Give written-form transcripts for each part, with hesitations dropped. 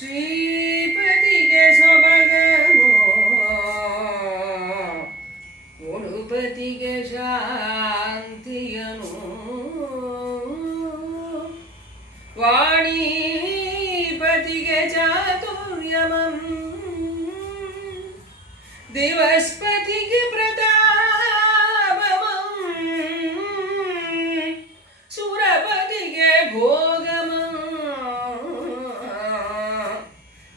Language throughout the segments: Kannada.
ಶ್ರೀಪತಿಗೆ ಸೊಬಗನು ಉಡುಪತಿಗೆ ಶಾಂತಿಯನು ವಾಣಿಪತಿಗೆ ಚಾತುರ್ಯಮಂ ದಿವಸ್ಪತಿಗೆ ಪ್ರತಾಪಮಂ ಸುರಪತಿಗೆ ಭೋಗಮಂ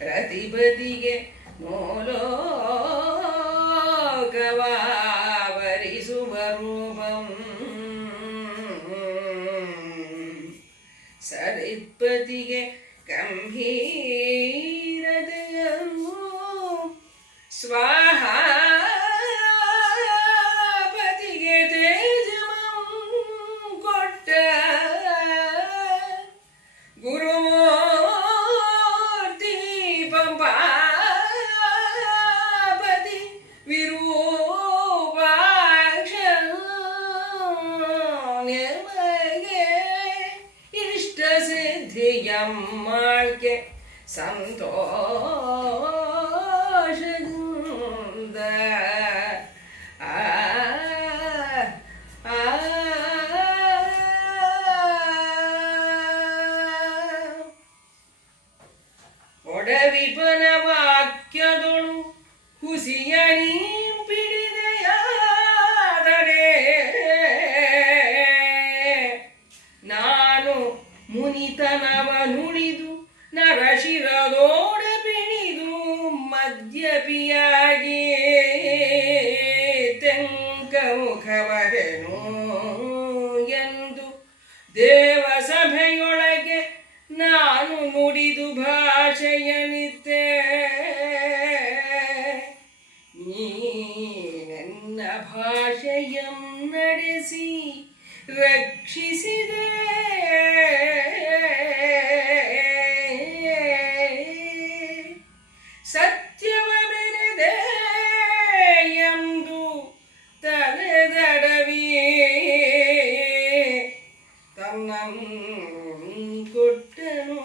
ರತಿಪತಿಗೆ ಮೋಲೋಕವಾವರಿಸುವ ರೂಪಂ ಸರಿತ್ಪತಿಗೆ ಗಂಭೀರತೆಯನ್ನು ಸ್ವಾಹಾಪತಿಗೆ ತೇಜಮಂ ಕೊಟ್ಟ ಗುರುಮೂರ್ತಿ ಪಂಪಾಪತಿ ವಿರೂಪಾಕ್ಷ ನಿರ್ಮಗೆ ಇಷ್ಟ ಸಿದ್ಧಿಯಮ್ಮಾಳ್ಕೆ ಸಂತೋಷದಿಂದ ಒಡವಿಪನ ವಾಕ್ಯದೊಳು ಹುಸಿಯಣಿ ಪಿಡಿದೆಯಾದರೆ ನಾನು ಮುನಿತನವ ನುಡಿದು ನರಶಿರದೋಡ ಪಿಣಿದು ಮದ್ಯಪಿಯಾಗಿ ತೆಂಕ ಮುಖವರೆನು ಎಂದು ದೇವಸಭೆಯೊಳಗೆ ನಾನು ನುಡಿದು ಭಾಷೆಯನಿದ್ದೆ ನೀ ನನ್ನ ಭಾಷೆಯಂ ನಡೆಸಿ ರಕ್ಷಿಸಿದೆ ಸತ್ಯವ ಮೆರೆದೆ ಎಂದು ತಲೆದಡವಿ ತನ್ನನ್ನು ಕೊಟ್ಟನು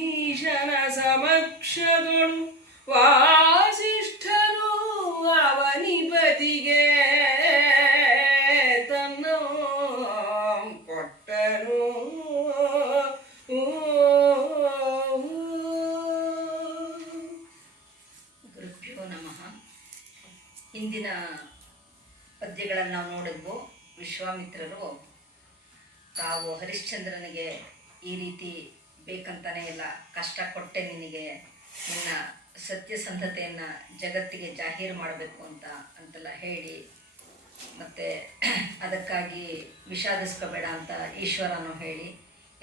ಈಶನ ಸಮಕ್ಷದೊಳು ವಾಸಿಷ್ಠನು ಅವನಿಪತಿಗೆ ತನ್ನ ಕೊಟ್ಟನು ಗುರುಭ್ಯೋ ನಮಃ. ಹಿಂದಿನ ಪದ್ಯಗಳನ್ನು ನಾವು ನೋಡಿದ್ವು. ವಿಶ್ವಾಮಿತ್ರರು ತಾವು ಹರಿಶ್ಚಂದ್ರನಿಗೆ ಈ ರೀತಿ ಬೇಕಂತಾನೆ ಎಲ್ಲ ಕಷ್ಟ ಕೊಟ್ಟೆ, ನಿನಗೆ ನಿನ್ನ ಸತ್ಯಸಂಧತೆಯನ್ನು ಜಗತ್ತಿಗೆ ಜಾಹೀರು ಮಾಡಬೇಕು ಅಂತೆಲ್ಲ ಹೇಳಿ, ಮತ್ತು ಅದಕ್ಕಾಗಿ ವಿಷಾದಿಸ್ಕೋಬೇಡ ಅಂತ ಈಶ್ವರನು ಹೇಳಿ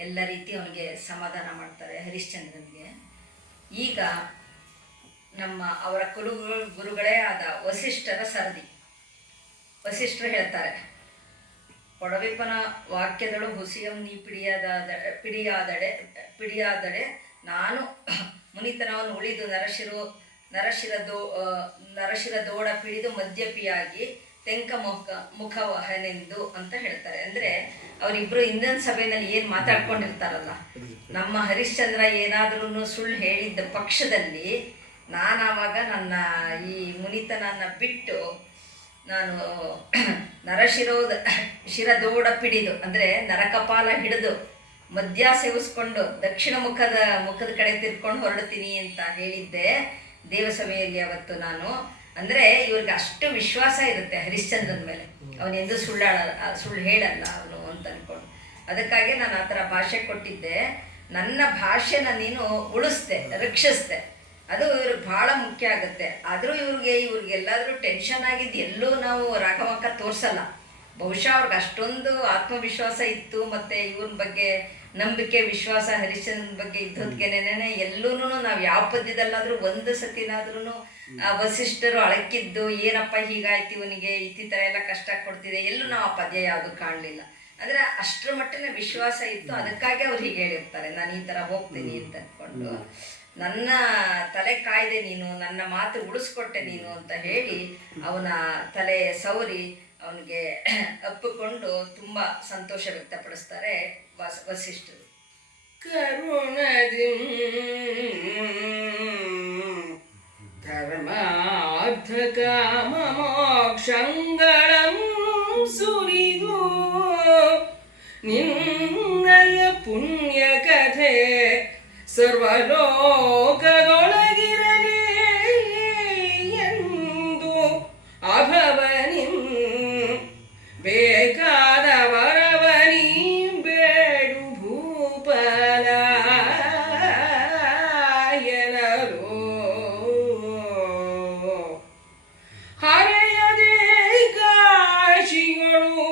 ಎಲ್ಲ ರೀತಿ ಅವನಿಗೆ ಸಮಾಧಾನ ಮಾಡ್ತಾರೆ ಹರಿಶ್ಚಂದ್ರನಿಗೆ. ಈಗ ಅವರ ಗುರುಗಳೇ ಆದ ವಸಿಷ್ಠರ ಸರದಿ. ವಸಿಷ್ಠರು ಹೇಳ್ತಾರೆ, ಒಡವಿಪನ ವಾಕ್ಯದಳು ಹುಸಿಯಂ ನೀ ಪಿಡಿಯಾದಡೆ ನಾನು ಮುನಿತನವನ್ನು ಉಳಿದು ನರಶಿರದೋಡ ಪಿಡಿದು ಮದ್ಯಪಿಯಾಗಿ ತೆಂಕ ಮುಖವಹನೆಂದು ಅಂತ ಹೇಳ್ತಾರೆ. ಅಂದರೆ ಅವರಿಬ್ಬರು ಇಂದಿನ ಸಭೆಯಲ್ಲಿ ಏನು ಮಾತಾಡ್ಕೊಂಡಿರ್ತಾರಲ್ಲ, ನಮ್ಮ ಹರಿಶ್ಚಂದ್ರ ಏನಾದ್ರೂ ಸುಳ್ಳು ಹೇಳಿದ್ದ ಪಕ್ಷದಲ್ಲಿ ನಾನು ಆವಾಗ ನನ್ನ ಈ ಮುನಿತನನ್ನ ಬಿಟ್ಟು ನಾನು ಶಿರದೋಡ ಪಿಡಿದು ಅಂದರೆ ನರಕಪಾಲ ಹಿಡಿದು ಮದ್ಯ ಸೇವಿಸ್ಕೊಂಡು ದಕ್ಷಿಣ ಮುಖದ ಕಡೆ ತಿರ್ಕೊಂಡು ಹೊರಡ್ತೀನಿ ಅಂತ ಹೇಳಿದ್ದೆ ದೇವಸಭೆಯಲ್ಲಿ ಅವತ್ತು ನಾನು. ಅಂದರೆ ಇವ್ರಿಗೆ ಅಷ್ಟು ವಿಶ್ವಾಸ ಇರುತ್ತೆ ಹರಿಶ್ಚಂದ್ರನ ಮೇಲೆ, ಅವನೆಂದು ಸುಳ್ಳು ಹೇಳಲ್ಲ ಅವನು ಅಂತ ಅಂದ್ಕೊಂಡು. ಅದಕ್ಕಾಗಿ ನಾನು ಆ ಥರ ಭಾಷೆ ಕೊಟ್ಟಿದ್ದೆ. ನನ್ನ ಭಾಷೆನ ನೀನು ಉಳಿಸ್ದೆ, ರಕ್ಷಿಸ್ದೆ, ಅದು ಇವ್ರಿಗೆ ಭಾಳ ಮುಖ್ಯ ಆಗುತ್ತೆ. ಆದರೂ ಇವ್ರಿಗೆಲ್ಲಾದರೂ ಟೆನ್ಷನ್ ಆಗಿದ್ದು ಎಲ್ಲೂ ನಾವು ರಾಘವಕ್ಕ ತೋರಿಸಲ್ಲ. ಬಹುಶಃ ಅವ್ರಿಗೆ ಅಷ್ಟೊಂದು ಆತ್ಮವಿಶ್ವಾಸ ಇತ್ತು, ಮತ್ತು ಇವ್ರ ಬಗ್ಗೆ ನಂಬಿಕೆ ವಿಶ್ವಾಸ ಹರಿಶ್ಚಂದ್ರನ ಬಗ್ಗೆ ಇದ್ದದ್ಗೆನೇ ಎಲ್ಲೂ ನಾವು ಯಾವ ಪದ್ಯದಲ್ಲಾದರೂ ಒಂದು ಸತಿನಾದ್ರೂ ವಸಿಷ್ಠರು ಅಳಕಿದ್ದು ಏನಪ್ಪ ಹೀಗಾಯ್ತು ಇವನಿಗೆ ಈ ಥರ ಎಲ್ಲ ಕಷ್ಟ ಕೊಡ್ತಿದೆ, ಎಲ್ಲೂ ನಾವು ಆ ಪದ್ಯ ಯಾವುದು ಕಾಣಲಿಲ್ಲ. ಅಂದರೆ ಅಷ್ಟರ ಮಟ್ಟಿನ ವಿಶ್ವಾಸ ಇತ್ತು. ಅದಕ್ಕಾಗಿ ಅವ್ರು ಹೀಗೆ ಹೇಳಿರ್ತಾರೆ, ನಾನು ಈ ಥರ ಹೋಗ್ತೀನಿ ಅಂತ ಅಂದ್ಕೊಂಡು. ನನ್ನ ತಲೆ ಕಾಯ್ದೆ ನೀನು, ನನ್ನ ಮಾತು ಉಳಿಸ್ಕೊಟ್ಟೆ ನೀನು ಅಂತ ಹೇಳಿ ಅವನ ತಲೆ ಸವರಿ ಅವನಿಗೆ ಅಪ್ಪಿಕೊಂಡು ತುಂಬ ಸಂತೋಷ ವ್ಯಕ್ತಪಡಿಸ್ತಾರೆ ವಸಿಷ್ಠರು. ಕರುಣದಿ ಧರ್ಮಾರ್ಥ ಕಾಮ ಮೋಕ್ಷಂಗಳಂ ಸುರಿದು ನಿನ್ನಯ ಪುಣ್ಯ ಕಥೆ ಸರ್ವಲೋಕದೊಳಗಿರಲಿ ಎಂದು ಅಭವನಿಂ ಬೇಕಾದ ವರವನಿ ಬೇಡು ಭೂಪಲಾಯನರು ಹರೆಯದೇ ಕಾಶಿಗಳು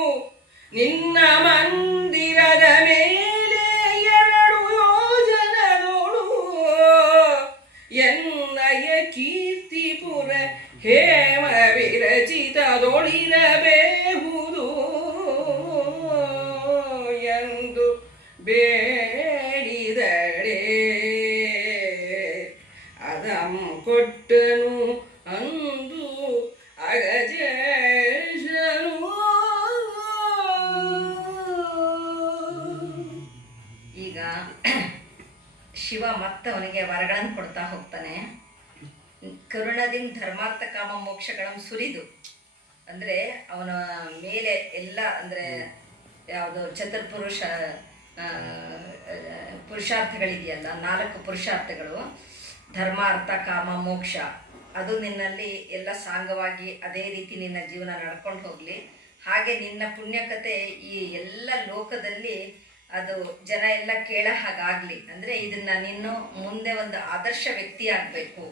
ನಿನ್ನ ಮಂದಿರದ ಮೇಲೆ 2 ಯೋಜನದೋಳು ಎನ್ನಯ ಕೀರ್ತಿಪುರ ಹೇಮ ವಿರಚಿತದೊಳಿರಬೇಹುದು ಎಂದು ಬೇಡಿದಳೆ ಅದಂ ಕೊಟ್ಟನು ಅಂದು ಅಗಜೇಶನು. ಈಗ ಶಿವ ಮತ್ತೆ ಅವನಿಗೆ ವರಗಳನ್ನು ಕೊಡ್ತಾ ಹೋಗ್ತಾನೆ. ಕರುಣದಿಂ ಧರ್ಮಾರ್ಥ ಕಾಮ ಮೋಕ್ಷಗಳನ್ನು ಸುರಿದು ಅಂದರೆ ಅವನ ಮೇಲೆ ಎಲ್ಲ ಅಂದರೆ ಯಾವುದು ಚತುರ್ಪುರುಷ ಪುರುಷಾರ್ಥಗಳಿದೆಯಲ್ಲ, 4 ಪುರುಷಾರ್ಥಗಳು, ಧರ್ಮ ಅರ್ಥ ಕಾಮ ಮೋಕ್ಷ, ಅದು ನಿನ್ನಲ್ಲಿ ಎಲ್ಲ ಸಾಂಗವಾಗಿ ಅದೇ ರೀತಿ ನಿನ್ನ ಜೀವನ ನಡ್ಕೊಂಡು ಹೋಗಲಿ. ಹಾಗೆ ನಿನ್ನ ಪುಣ್ಯಕತೆ ಈ ಎಲ್ಲ ಲೋಕದಲ್ಲಿ ಅದು ಜನ ಎಲ್ಲ ಕೇಳ ಹಾಗಾಗಲಿ. ಅಂದರೆ ಇದನ್ನು ನೀನು ಮುಂದೆ ಒಂದು ಆದರ್ಶ ವ್ಯಕ್ತಿ ಆಗಬೇಕು.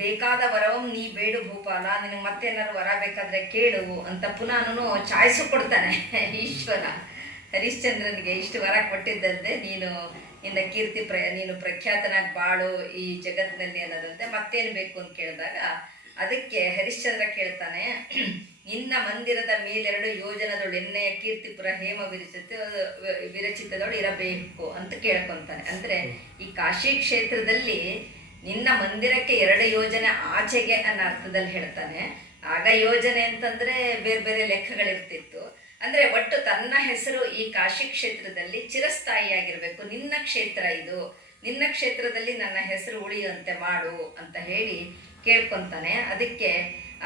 ಬೇಕಾದ ವರವಂ ನೀ ಬೇಡು ಭೂಪಾಲ, ನಿನಗೆ ಮತ್ತೇನಾದ್ರು ವರ ಬೇಕಾದರೆ ಕೇಳು ಅಂತ ಪುನಃ ಚಾಯ್ಸು ಕೊಡ್ತಾನೆ ಈಶ್ವರ. ಹರಿಶ್ಚಂದ್ರನಿಗೆ ಇಷ್ಟು ವರ ಕೊಟ್ಟಿದ್ದಂತೆ ನೀನು ನಿನ್ನ ಕೀರ್ತಿ ನೀನು ಪ್ರಖ್ಯಾತನಾಗಿ ಬಾಳು ಈ ಜಗತ್ತಿನಲ್ಲಿ ಅನ್ನೋದಂತೆ ಮತ್ತೇನು ಬೇಕು ಅಂತ ಕೇಳಿದಾಗ ಅದಕ್ಕೆ ಹರಿಶ್ಚಂದ್ರ ಕೇಳ್ತಾನೆ, ನಿನ್ನ ಮಂದಿರದ ಮೇಲೆರಡು ಯೋಜನದೊಳು ಎಣ್ಣೆಯ ಕೀರ್ತಿಪುರ ಹೇಮ ವಿರಚಿತದೊಳು ಇರಬೇಕು ಅಂತ ಕೇಳ್ಕೊತಾನೆ. ಅಂದರೆ ಈ ಕಾಶಿ ಕ್ಷೇತ್ರದಲ್ಲಿ ನಿನ್ನ ಮಂದಿರಕ್ಕೆ 2 ಯೋಜನೆ ಆಚೆಗೆ ಅನ್ನೋ ಅರ್ಥದಲ್ಲಿ ಹೇಳ್ತಾನೆ. ಆಗ ಯೋಜನೆ ಅಂತಂದರೆ ಬೇರೆ ಬೇರೆ ಲೆಕ್ಕಗಳಿರ್ತಿತ್ತು. ಅಂದರೆ ಒಟ್ಟು ತನ್ನ ಹೆಸರು ಈ ಕಾಶಿ ಕ್ಷೇತ್ರದಲ್ಲಿ ಚಿರಸ್ಥಾಯಿಯಾಗಿರಬೇಕು. ನಿನ್ನ ಕ್ಷೇತ್ರ ಇದು, ನಿನ್ನ ಕ್ಷೇತ್ರದಲ್ಲಿ ನನ್ನ ಹೆಸರು ಉಳಿಯುವಂತೆ ಮಾಡು ಅಂತ ಹೇಳಿ ಕೇಳ್ಕೊತಾನೆ. ಅದಕ್ಕೆ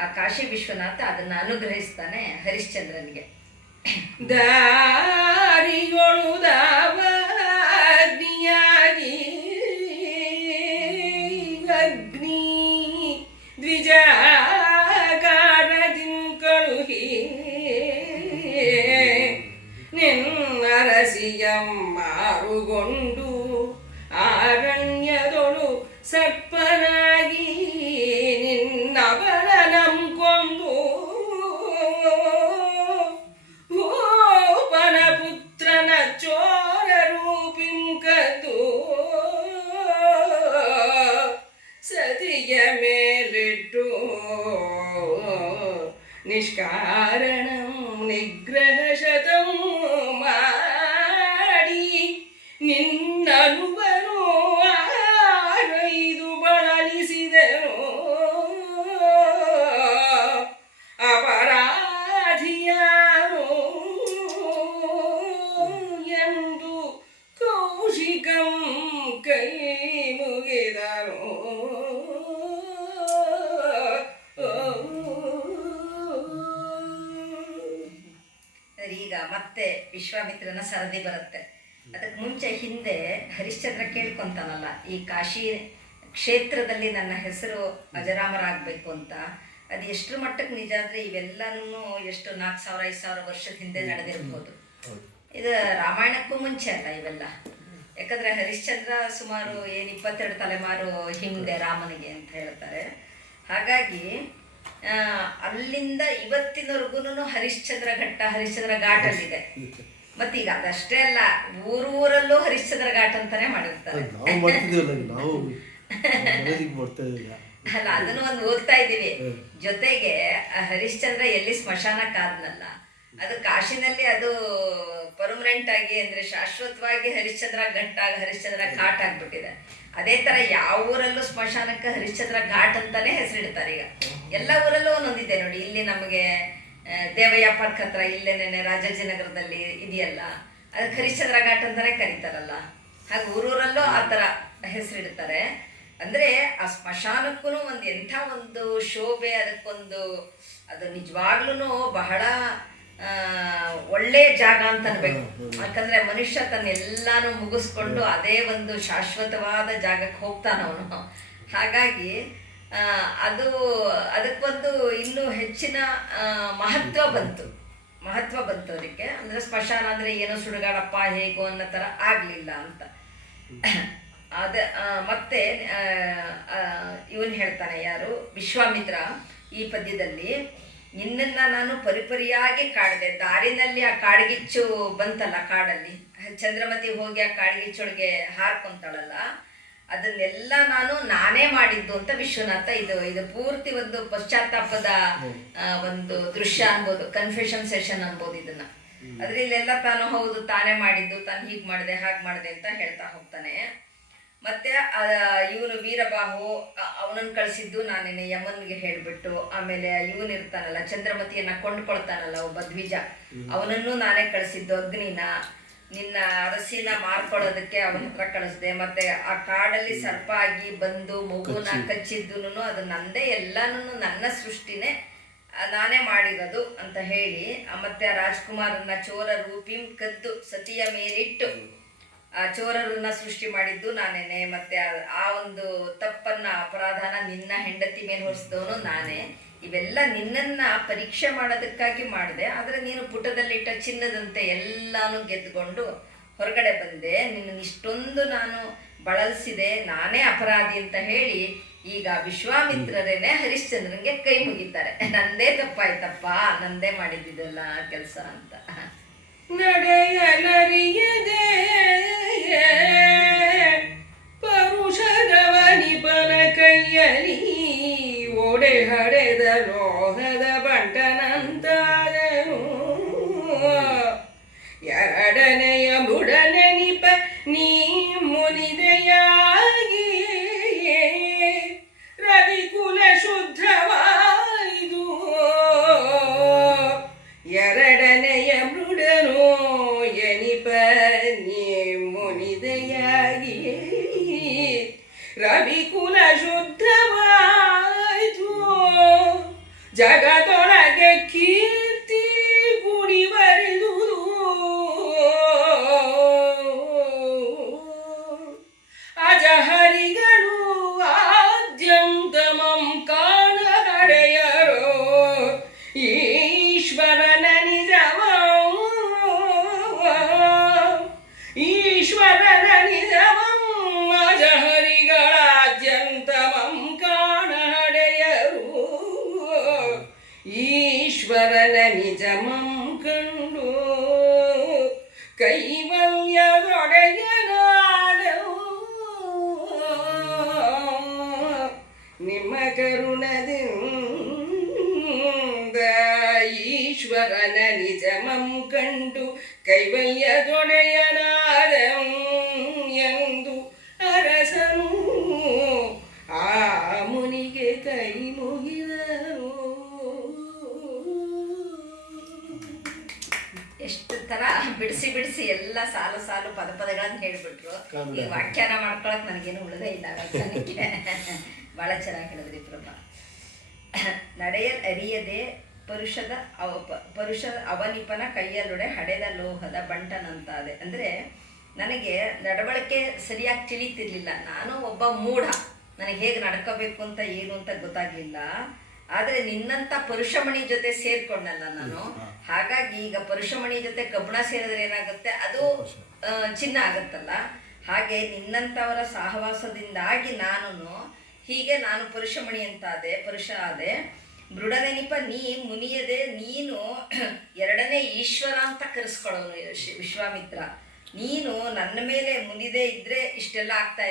ಆ ಕಾಶಿ ವಿಶ್ವನಾಥ ಅದನ್ನು ಅನುಗ್ರಹಿಸ್ತಾನೆ ಹರಿಶ್ಚಂದ್ರನಿಗೆ. ದಾರಿಯೊಳು ದಾವಾಗ್ನಿಯಾಗಿ ಅಗ್ನಿ ದ್ವಿಜಾಕಾರದಿಂಕಳುಹಿ ನಿನ್ನರಸಿಯಂ ಮಾರುಗೊಂಡು ಆರಣ್ಯದೊಳು ಸರ್ಪನಾಗಿ ನಿನ್ನವರನಂ ಕೊಂದು ಓಪನ ಪುತ್ರನ ಚೋರ ರೂಪಿಂ ಕದ್ದು ಸತಿಯ ಮೇಲಿಟ್ಟು ನಿಷ್ಕಾರಣಂ ನಿಗ್ರಹ ಶತಂ ಮಾಡಿ ನಿನ್ನನುವನು ಆರೈದು ಬಳಲಿಸಿದನು. ಅಪರಾಧಿಯಾರು ಎಂದು ಕೌಶಿಕಂ ಕೈ ಮುಗಿದನು. ಈಗ ಮತ್ತೆ ವಿಶ್ವಾಮಿತ್ರನ ಸರದಿ ಬರುತ್ತೆ. ಅದಕ್ಕೆ ಮುಂಚೆ ಹಿಂದೆ ಹರಿಶ್ಚಂದ್ರ ಕೇಳ್ಕೊಂತಾನಲ್ಲ, ಈ ಕಾಶಿ ಕ್ಷೇತ್ರದಲ್ಲಿ ನನ್ನ ಹೆಸರು ಅಜರಾಮರಾಗಬೇಕು ಅಂತ. ಅದು ಎಷ್ಟರ ಮಟ್ಟಕ್ಕೆ ನಿಜ ಅಂದರೆ ಇವೆಲ್ಲನೂ ಎಷ್ಟು 4000-5000 ವರ್ಷದ ಹಿಂದೆ ನಡೆದಿರ್ಬೋದು. ಇದು ರಾಮಾಯಣಕ್ಕೂ ಮುಂಚೆ ಅಲ್ಲ ಇವೆಲ್ಲ. ಯಾಕಂದರೆ ಹರಿಶ್ಚಂದ್ರ ಸುಮಾರು 22 ತಲೆಮಾರು ಹಿಂದೆ ರಾಮನಿಗೆ ಅಂತ ಹೇಳ್ತಾರೆ. ಹಾಗಾಗಿ ಅಲ್ಲಿಂದ ಇವತ್ತಿನವರೆಗೂ ಹರಿಶ್ಚಂದ್ರ ಘಟ್ಟ, ಹರಿಶ್ಚಂದ್ರ ಘಾಟಲ್ಲಿದೆ. ಮತ್ತೀಗ ಅದಷ್ಟೇ ಅಲ್ಲ, ಊರಲ್ಲೂ ಹರಿಶ್ಚಂದ್ರ ಘಾಟ್ ಅಂತಾನೆ ಮಾಡಿರ್ತಾರೆ. ಅಲ್ಲ, ಅದನ್ನು ಒಂದು ಓದ್ತಾ ಇದ್ದೀವಿ. ಜೊತೆಗೆ ಹರಿಶ್ಚಂದ್ರ ಎಲ್ಲಿ ಸ್ಮಶಾನಕ್ಕಾದ್ನಲ್ಲ, ಅದು ಕಾಶಿನಲ್ಲಿ ಅದು ಪರ್ಮನೆಂಟ್ ಆಗಿ ಅಂದರೆ ಶಾಶ್ವತವಾಗಿ ಹರಿಶ್ಚಂದ್ರ ಘಟ್ಟ, ಹರಿಶ್ಚಂದ್ರ ಘಾಟ್ ಆಗ್ಬಿಟ್ಟಿದೆ. ಅದೇ ಥರ ಯಾವ ಊರಲ್ಲೂ ಸ್ಮಶಾನಕ್ಕೆ ಹರಿಶ್ಚಂದ್ರ ಘಾಟ್ ಅಂತಾನೆ ಹೆಸರಿಡ್ತಾರೆ. ಈಗ ಎಲ್ಲ ಊರಲ್ಲೂ ಒಂದೊಂದಿದೆ ನೋಡಿ. ಇಲ್ಲಿ ನಮಗೆ ದೇವಯ್ಯ ಪಾರ್ಕ್ ಹತ್ರ ಇಲ್ಲೇನೆ ರಾಜಾಜಿನಗರದಲ್ಲಿ ಇದೆಯಲ್ಲ, ಅದಕ್ಕೆ ಹರಿಶ್ಚಂದ್ರ ಘಾಟ್ ಅಂತಾನೆ ಕರೀತಾರಲ್ಲ. ಹಾಗೆ ಊರೂರಲ್ಲೂ ಆ ಥರ ಹೆಸರಿಡ್ತಾರೆ. ಅಂದರೆ ಆ ಸ್ಮಶಾನಕ್ಕೂ ಒಂದು ಎಂಥ ಒಂದು ಶೋಭೆ, ಅದಕ್ಕೊಂದು ಅದು ನಿಜವಾಗ್ಲೂ ಬಹಳ ಒಳ್ಳೆಯ ಜಾಗ ಅಂತ ಅನ್ಬೇಕು. ಯಾಕಂದರೆ ಮನುಷ್ಯ ತನ್ನೆಲ್ಲಾನು ಮುಗಿಸ್ಕೊಂಡು ಅದೇ ಒಂದು ಶಾಶ್ವತವಾದ ಜಾಗಕ್ಕೆ ಹೋಗ್ತಾನವನು. ಹಾಗಾಗಿ ಅದು ಅದಕ್ಕೊಂದು ಇನ್ನೂ ಹೆಚ್ಚಿನ ಮಹತ್ವ ಬಂತು ಅದಕ್ಕೆ. ಅಂದರೆ ಸ್ಮಶಾನ ಅಂದರೆ ಏನೋ ಸುಡುಗಾಡಪ್ಪ ಹೇಗೋ ಅನ್ನೋ ಥರ ಆಗಲಿಲ್ಲ ಅಂತ. ಮತ್ತೆ ಇವನು ಹೇಳ್ತಾನೆ, ಯಾರು, ವಿಶ್ವಾಮಿತ್ರ ಈ ಪದ್ಯದಲ್ಲಿ, ನಿನ್ನನ್ನು ನಾನು ಪರಿಪರಿಯಾಗಿ ಕಾಡಿದೆ. ದಾರಿನಲ್ಲಿ ಆ ಕಾಡ್ಗಿಚ್ಚು ಬಂತಲ್ಲ, ಕಾಡಲ್ಲಿ ಚಂದ್ರಮತಿ ಹೋಗಿ ಆ ಕಾಡ್ಗಿಚ್ಚೊಳಗೆ ಹಾರ್ಕೊಂತಾಳಲ್ಲ, ಅದನ್ನೆಲ್ಲ ನಾನೇ ಮಾಡಿದ್ದು ಅಂತ ವಿಶ್ವನಾಥ. ಇದು ಪೂರ್ತಿ ಒಂದು ಪಶ್ಚಾತ್ತಾಪದ ಒಂದು ದೃಶ್ಯ ಅನ್ಬೋದು, ಕನ್ಫೆಷನ್ ಸೆಷನ್ ಅನ್ಬೋದು ಇದನ್ನ. ಅದ್ರಲ್ಲೆಲ್ಲ ತಾನು ಹೌದು ತಾನೇ ಮಾಡಿದ್ದು, ತಾನು ಹೀಗೆ ಮಾಡಿದೆ ಹಾಗೆ ಮಾಡಿದೆ ಅಂತ ಹೇಳ್ತಾ ಹೋಗ್ತಾನೆ. ಮತ್ತೆ ಇವನು ವೀರಬಾಹು, ಅವನನ್ನು ಕಳಿಸಿದ್ದು ನಾನೇನೆ ಯಮನ್ಗೆ ಹೇಳ್ಬಿಟ್ಟು. ಆಮೇಲೆ ಇವನು ಇರ್ತಾನಲ್ಲ, ಚಂದ್ರಮತಿಯನ್ನ ಕೊಂಡ್ಕೊಳ್ತಾನಲ್ಲ ಒಬ್ಬ ದ್ವಿಜ, ಅವನನ್ನು ನಾನೇ ಕಳಿಸಿದ್ದು. ಅಗ್ನಿನ, ನಿನ್ನ ಅರಸಿನ ಮಾರ್ಕೊಳ್ಳೋದಕ್ಕೆ ಅವನ ಹತ್ರ ಕಳಿಸಿದೆ. ಮತ್ತೆ ಆ ಕಾಡಲ್ಲಿ ಸರ್ಪ ಆಗಿ ಬಂದು ಮಗುನ ಕಚ್ಚಿದ್ದು ಅದು ನಂದೇ, ಎಲ್ಲಾನು ನನ್ನ ಸೃಷ್ಟಿನೇ, ನಾನೇ ಮಾಡಿರೋದು ಅಂತ ಹೇಳಿ. ಮತ್ತೆ ಆ ರಾಜ್ಕುಮಾರನ್ನ ಚೋರ ರೂಪಿಂ ಕದ್ದು ಸತಿಯ ಮೇಲಿಟ್ಟು ಆ ಚೋರರನ್ನ ಸೃಷ್ಟಿ ಮಾಡಿದ್ದು ನಾನೇನೆ. ಮತ್ತೆ ಆ ಒಂದು ತಪ್ಪನ್ನ, ಅಪರಾಧನ ನಿನ್ನ ಹೆಂಡತಿ ಮೇಲೆ ಹೊರಿಸಿದವನು ನಾನೇ. ಇವೆಲ್ಲ ನಿನ್ನನ್ನು ಪರೀಕ್ಷೆ ಮಾಡೋದಕ್ಕಾಗಿ ಮಾಡಿದೆ. ಆದರೆ ನೀನು ಪುಟದಲ್ಲಿಟ್ಟ ಚಿನ್ನದಂತೆ ಎಲ್ಲಾನು ಗೆದ್ದುಕೊಂಡು ಹೊರಗಡೆ ಬಂದೆ. ನಿನ್ನನ್ನು ಇಷ್ಟೊಂದು ನಾನು ಬಳಲಿಸಿದೆ, ನಾನೇ ಅಪರಾಧಿ ಅಂತ ಹೇಳಿ ಈಗ ವಿಶ್ವಾಮಿತ್ರರೇನೆ ಹರಿಶ್ಚಂದ್ರನ್ಗೆ ಕೈ ಮುಗಿತಾರೆ. ನಂದೇ ತಪ್ಪಾಯ್ತಪ್ಪ, ನಂದೇ ಮಾಡಿದ್ದಿದೆಲ್ಲ ಕೆಲಸ ಅಂತ. ನಡೆಯಲರಿಯದೆ ಪರುಷದವನಿಪನ ಕೈಯಲಿ ಓಡೆ ಹಡೆದ ಲೋಹದ ಬಂಟನಂತಾದನು. ಎರಡನೆಯ ಮುಡನೆನಿಪ ನೀ ಮುನಿದೆಯಾಗಿ ರವಿಕುಲ ಶುದ್ಧವಾಯಿದು. ಎರಡನೆಯ ಮೃಡನು ಎನಿಪ ನೀ ಮುನಿದೆಯಾಗಿ ರವಿಕುಲ ಶುದ್ಧವಾಯಿತು. ಜಗದೊಳಗೆ ಕೀರ್ತಿ ಗುಡಿವರಿದುದು. ಅಜಹರಿಗಳು ಆದ್ಯಂತಮಂ ಕಾಣಡೆಯರೋ ಈಶ್ವರನ ನಿಜವಂ, ಈಶ್ವರನ ನಿಜವಂ. ಅಜಹರಿಗಳಾದ್ಯಂತಮಂ ಕಾಣಡೆಯರು ಈಶ್ವರನ ನಿಜಮಂ ಕಂಡು ಕೈವಲ್ಯದೊಡೆಯನಾದವು. ನಿಮ್ಮ ಕರುಣದಿಂದ ಈಶ್ವರನ ನಿಜಮಂ ಕಂಡು ಕೈವಲ್ಯದೊಡೆಯನಾದವು ಎಂದು ಅರಸನು ಆ ಮುನಿಗೆ ಕೈ ಮುಗಿದನು. ಎಷ್ಟು ತರ ಬಿಡಿಸಿ ಎಲ್ಲ ಸಾಲು ಪದಗಳನ್ನು ಹೇಳ್ಬಿಟ್ರು. ಈಗ ವ್ಯಾಖ್ಯಾನ ಮಾಡ್ಕೊಳಕ್ ನನಗೇನು ಉಳಿದೇ ಇಲ್ಲ ವ್ಯಾಖ್ಯಾನಕ್ಕೆ. ಬಹಳ ಚೆನ್ನಾಗಿ ಹೇಳಿದ್ರಿ ಪ್ರಭಾ. ನಡೆಯಲ್ ಅರಿಯದೆ ಪರುಷ ಅವನಿಪನ ಕೈಯಲ್ಲೊಡೆ ಹಡೆದ ಲೋಹದ ಬಂಟನಂತಾದೆ. ಅಂದರೆ ನನಗೆ ನಡವಳಿಕೆ ಸರಿಯಾಗಿ ತಿಳಿತಿರ್ಲಿಲ್ಲ. ನಾನು ಒಬ್ಬ ಮೂಢ, ನನಗೆ ಹೇಗೆ ನಡ್ಕೋಬೇಕು ಅಂತ ಏನು ಅಂತ ಗೊತ್ತಾಗ್ಲಿಲ್ಲ. ಆದರೆ ನಿನ್ನಂಥ ಪರುಷಮಣಿ ಜೊತೆ ಸೇರ್ಕೊಂಡಲ್ಲ ನಾನು. ಹಾಗಾಗಿ ಈಗ ಪರುಷಮಣಿ ಜೊತೆ ಕಬ್ಬಣ ಸೇರಿದ್ರೆ ಏನಾಗುತ್ತೆ, ಅದು ಚಿನ್ನ ಆಗುತ್ತಲ್ಲ. ಹಾಗೆ ನಿನ್ನಂಥವರ ಸಹವಾಸದಿಂದಾಗಿ ಹೀಗೆ ನಾನು ಪರುಷಮಣಿ ಅಂತಾದೆ, ಪರುಷ ಆದೆ. ಮೃಡನೆನಿಪ ನೀ ಮುನಿಯದೆ, ನೀನು ಎರಡನೇ ಈಶ್ವರ ಅಂತ ಕರೆಸ್ಕೊಳ್ಳೋನು ವಿಶ್ವಾಮಿತ್ರ. ನೀನು ನನ್ನ ಮೇಲೆ ಮುನಿದೇ ಇದ್ರೆ ಇಷ್ಟೆಲ್ಲ ಆಗ್ತಾ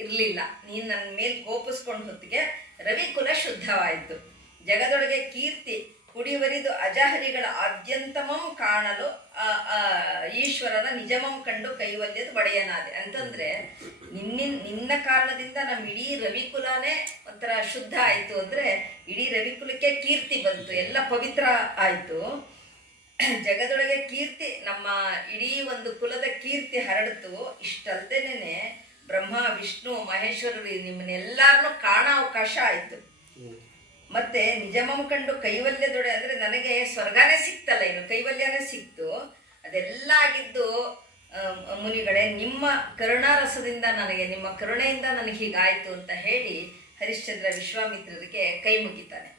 ಇರಲಿಲ್ಲ. ನೀನು ನನ್ನ ಮೇಲೆ ಕೋಪಿಸ್ಕೊಂಡು ಹೊತ್ತಿಗೆ ರವಿಕುಲ ಶುದ್ಧವಾಯಿತು. ಜಗದೊಳಗೆ ಕೀರ್ತಿ ಕುಡಿವರಿದು ಅಜಹರಿಗಳ ಆದ್ಯಂತಮಂ ಕಾಣಲು ಈಶ್ವರನ ನಿಜಮಂ ಕಂಡು ಕೈವಲ್ಯದ ಒಡೆಯನಾದೆ. ಅಂತಂದ್ರೆ ನಿನ್ನ ಕಾರಣದಿಂದ ನಮ್ಮ ಇಡೀ ರವಿಕುಲನೇ ಒಂಥರ ಶುದ್ಧ ಆಯಿತು. ಅಂದರೆ ಇಡೀ ರವಿಕುಲಕ್ಕೆ ಕೀರ್ತಿ ಬಂತು, ಎಲ್ಲ ಪವಿತ್ರ ಆಯಿತು. ಜಗದೊಳಗೆ ಕೀರ್ತಿ, ನಮ್ಮ ಇಡೀ ಒಂದು ಕುಲದ ಕೀರ್ತಿ ಹರಡಿತು. ಇಷ್ಟಲ್ದೇನೆ ಬ್ರಹ್ಮ ವಿಷ್ಣು ಮಹೇಶ್ವರರು ನಿಮ್ಮನ್ನೆಲ್ಲರನ್ನೂ ಕಾಣೋ ಅವಕಾಶ ಆಯಿತು. ಮತ್ತೆ ನಿಜಮಂ ಕಂಡು ಕೈವಲ್ಯದೊಡೆ ಅಂದರೆ ನನಗೆ ಸ್ವರ್ಗನೇ ಸಿಕ್ತಲ್ಲ, ಇನ್ನು ಕೈವಲ್ಯನೇ ಸಿಕ್ತು. ಅದೆಲ್ಲ ಆಗಿದ್ದು ಮುನಿಗಳೇ ನಿಮ್ಮ ಕರುಣಾರಸದಿಂದ, ನನಗೆ ನಿಮ್ಮ ಕರುಣೆಯಿಂದ ನನಗೆ ಹೀಗಾಯಿತು ಅಂತ ಹೇಳಿ ಹರಿಶ್ಚಂದ್ರ ವಿಶ್ವಾಮಿತ್ರರಿಗೆ ಕೈ ಮುಗಿತಾನೆ.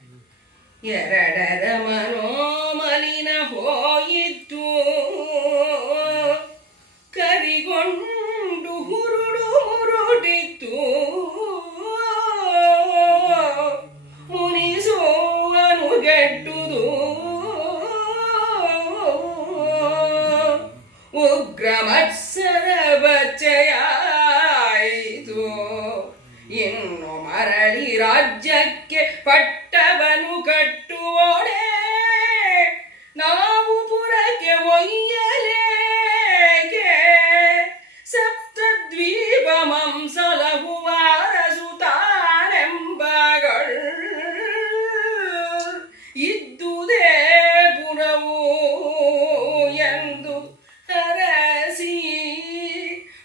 ಎರಡರ ಮನೋಮಲಿನ ಹೋಯಿತು, ಕರಿಗೊಂಡು ಹುರುಡು ಮುರುಡಿತು, ಮುನಿಸುವನು ಗೆಟ್ಟುದು, ಉಗ್ರ ಮತ್ಸರ ಬಚ್ಚೆಯಾಯಿತು, ಇನ್ನು ಮರಳಿ ರಾಜ್ಯಕ್ಕೆ ಪಟ್ಟವನು ಕಟ್ಟುವೋಡೆ, ನಾವು ಪುರಕ್ಕೆ ಒಯ್ಯಲೇಕೆ, ಸಪ್ತದ್ವೀಪ ಮಂಸಲಹುವಾರ ಸುತಾನೆಂಬಗಳು, ಇದ್ದುದೇ ಪುರವು ಎಂದು ಹರಸಿ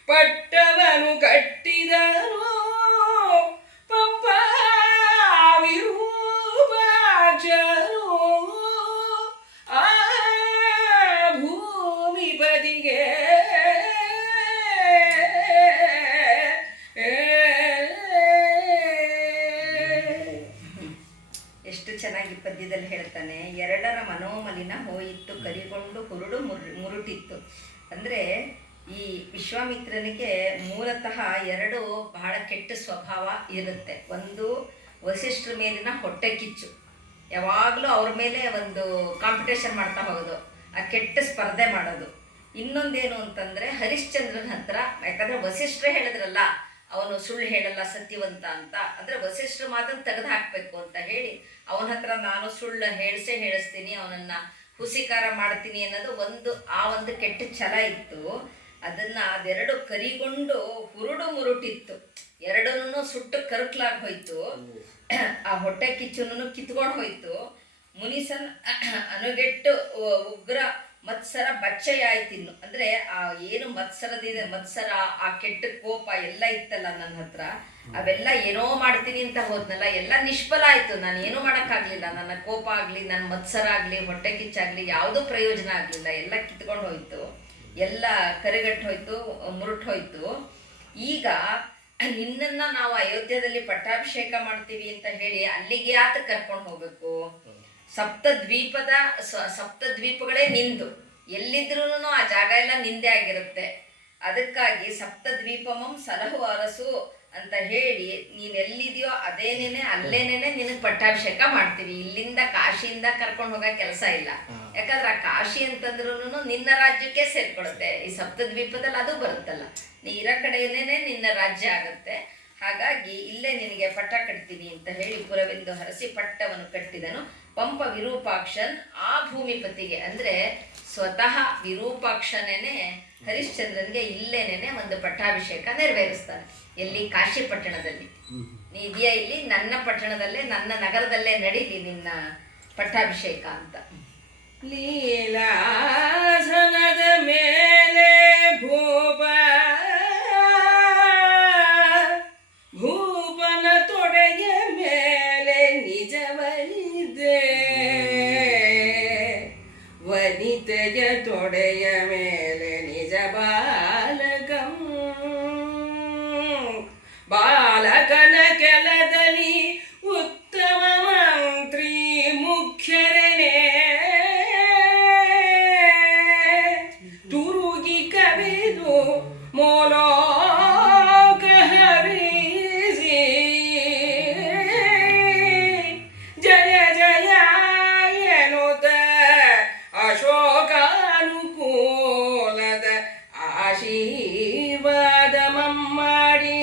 ಪಟ್ಟವನು ಕಟ್ಟಿದನು, ಪಂಪಾವಿರೂಪಾಕ್ಷರು ಆ ಭೂಮಿಪತಿಗೆ. ಎಷ್ಟು ಚೆನ್ನಾಗಿ ಪದ್ಯದಲ್ಲಿ ಹೇಳ್ತಾನೆ. ಎರಡರ ಮನೋಮಲಿನ ಹೋಯಿತ್ತು, ಕರಿಗೊಂಡು ಹುರುಡು ಮುರುಟಿತ್ತು. ಅಂದರೆ ಈ ವಿಶ್ವಾಮಿತ್ರನಿಗೆ ಮೂಲತಃ ಎರಡು ಬಹಳ ಕೆಟ್ಟ ಸ್ವಭಾವ ಇರುತ್ತೆ. ಒಂದು ವಸಿಷ್ಠರ ಮೇಲಿನ ಹೊಟ್ಟೆ ಕಿಚ್ಚು, ಯಾವಾಗಲೂ ಅವ್ರ ಮೇಲೆ ಒಂದು ಕಾಂಪಿಟೇಷನ್ ಮಾಡ್ತಾ ಹೋಗೋದು, ಆ ಕೆಟ್ಟ ಸ್ಪರ್ಧೆ ಮಾಡೋದು. ಇನ್ನೊಂದೇನು ಅಂತಂದರೆ ಹರಿಶ್ಚಂದ್ರನ ಹತ್ರ, ಯಾಕಂದರೆ ವಸಿಷ್ಠರೇ ಹೇಳಿದ್ರಲ್ಲ ಅವನು ಸುಳ್ಳು ಹೇಳಲ್ಲ ಸತ್ಯವಂತ ಅಂತ, ಅಂದರೆ ವಸಿಷ್ಠರ ಮಾತನ್ನು ತೆಗೆದು ಹಾಕಬೇಕು ಅಂತ ಹೇಳಿ ಅವನ ಹತ್ರ ನಾನು ಸುಳ್ಳು ಹೇಳಿಸ್ತೀನಿ, ಅವನನ್ನು ಹುಸಿಕಾರ ಮಾಡ್ತೀನಿ ಅನ್ನೋದು ಒಂದು ಕೆಟ್ಟ ಛಲ ಇತ್ತು. ಅದೆರಡು ಕರಿಗೊಂಡು ಹುರುಡು ಮುರುಟಿತ್ತು, ಎರಡನ್ನೂ ಸುಟ್ಟು ಕರುಕ್ಲಾಗಿ ಹೋಯ್ತು. ಆ ಹೊಟ್ಟೆ ಕಿಚ್ಚುನೂ ಕಿತ್ಕೊಂಡು ಹೋಯ್ತು. ಮುನಿಸನ್ ಅನುಗೆಟ್ಟು ಉಗ್ರ ಮತ್ಸರ ಬಚ್ಚೆಯಾಯ್ತಿನ್ನು, ಅಂದರೆ ಆ ಏನು ಮತ್ಸರ ಆ ಕೆಟ್ಟ ಕೋಪ ಎಲ್ಲ ಇತ್ತಲ್ಲ ನನ್ನ ಹತ್ರ, ಅವೆಲ್ಲ ಏನೋ ಮಾಡ್ತೀನಿ ಅಂತ ಹೋದ್ನಲ್ಲ, ಎಲ್ಲ ನಿಷ್ಫಲ ಆಯಿತು. ನಾನು ಏನೂ ಮಾಡೋಕ್ಕಾಗಲಿಲ್ಲ. ನನ್ನ ಕೋಪ ಆಗಲಿ, ನನ್ನ ಮತ್ಸರ ಆಗಲಿ, ಹೊಟ್ಟೆ ಕಿಚ್ಚಾಗಲಿ ಯಾವುದೂ ಪ್ರಯೋಜನ ಆಗಲಿಲ್ಲ. ಎಲ್ಲ ಕಿತ್ಕೊಂಡು ಹೋಯ್ತು, ಎಲ್ಲ ಕರಿಗಟ್ಟು ಹೋಯ್ತು, ಮುರುಟು ಹೋಯ್ತು. ಈಗ ನಿನ್ನನ್ನು ನಾವು ಅಯೋಧ್ಯದಲ್ಲಿ ಪಟ್ಟಾಭಿಷೇಕ ಮಾಡ್ತೀವಿ ಅಂತ ಹೇಳಿ ಅಲ್ಲಿಗೆ ಯಾತ ಕರ್ಕೊಂಡು ಹೋಗ್ಬೇಕು? ಸಪ್ತದ್ವೀಪಗಳೇ ನಿಂದು, ಎಲ್ಲಿದ್ರೂ ಆ ಜಾಗ ಎಲ್ಲ ನಿಂದೆ ಆಗಿರುತ್ತೆ. ಅದಕ್ಕಾಗಿ ಸಪ್ತದ್ವೀಪಮಂ ಸಲಹು ಅರಸು ಅಂತ ಹೇಳಿ ನೀನು ಎಲ್ಲಿದೆಯೋ ಅಲ್ಲೇನೇನೆ ನಿನಗೆ ಪಟ್ಟಾಭಿಷೇಕ ಮಾಡ್ತೀವಿ. ಇಲ್ಲಿಂದ ಕಾಶಿಯಿಂದ ಕರ್ಕೊಂಡು ಹೋಗೋ ಕೆಲಸ ಇಲ್ಲ. ಯಾಕಂದ್ರೆ ಆ ಕಾಶಿ ಅಂತಂದ್ರೂ ನಿನ್ನ ರಾಜ್ಯಕ್ಕೆ ಸೇರ್ಕೊಡುತ್ತೆ. ಈ ಸಪ್ತದ್ವೀಪದಲ್ಲಿ ಅದು ಬರುತ್ತಲ್ಲ, ನೀ ಇರೋ ಕಡೆಯೇನೆ ನಿನ್ನ ರಾಜ್ಯ ಆಗುತ್ತೆ. ಹಾಗಾಗಿ ಇಲ್ಲೇ ನಿನಗೆ ಪಟ್ಟ ಕಟ್ತೀನಿ ಅಂತ ಹೇಳಿ ಪುರವೆಂದು ಹರಸಿ ಪಟ್ಟವನ್ನು ಕಟ್ಟಿದನು. ಪಂಪ ವಿರೂಪಾಕ್ಷನ್ ಆ ಭೂಮಿಪತಿಗೆ, ಅಂದರೆ ಸ್ವತಃ ವಿರೂಪಾಕ್ಷನೇನೆ ಹರಿಶ್ಚಂದ್ರನ್ಗೆ ಇಲ್ಲೇನೇನೆ ಒಂದು ಪಟ್ಟಾಭಿಷೇಕ ನೆರವೇರಿಸ್ತಾನೆ. ಎಲ್ಲಿ? ಕಾಶಿ ಪಟ್ಟಣದಲ್ಲಿ. ನೀ ಇದೆಯಾ ಇಲ್ಲಿ ನನ್ನ ಪಟ್ಟಣದಲ್ಲೇ, ನನ್ನ ನಗರದಲ್ಲೇ ನಡೀಲಿ ನಿನ್ನ ಪಟ್ಟಾಭಿಷೇಕ ಅಂತ. ಲೀಲಾಸನದ ಮೇಲೆ ಭೂಪನ ತೊಡೆಯ ಮೇಲೆ ನಿಜವನಿದೆ, ವನಿತೆಯ ತೊಡೆಯ ಮೇಲೆ ನಿಜ ಬಾಲಕಂ, ಬಾಲಕನ ಕೆಲದಲ್ಲಿ ಉತ್ತಮ ಮಂತ್ರಿ ಮುಖ್ಯರನೇ, ತುರುಗಿ ಕವಿದು ಮೋಲೋಕ ಹರಿಸಿ, ಜಯ ಜಯ ಎನ್ನುತ್ತ ಅಶೋಕಾನುಕೂಲದ ಆಶೀರ್ವಾದ ಮಾಡಿ,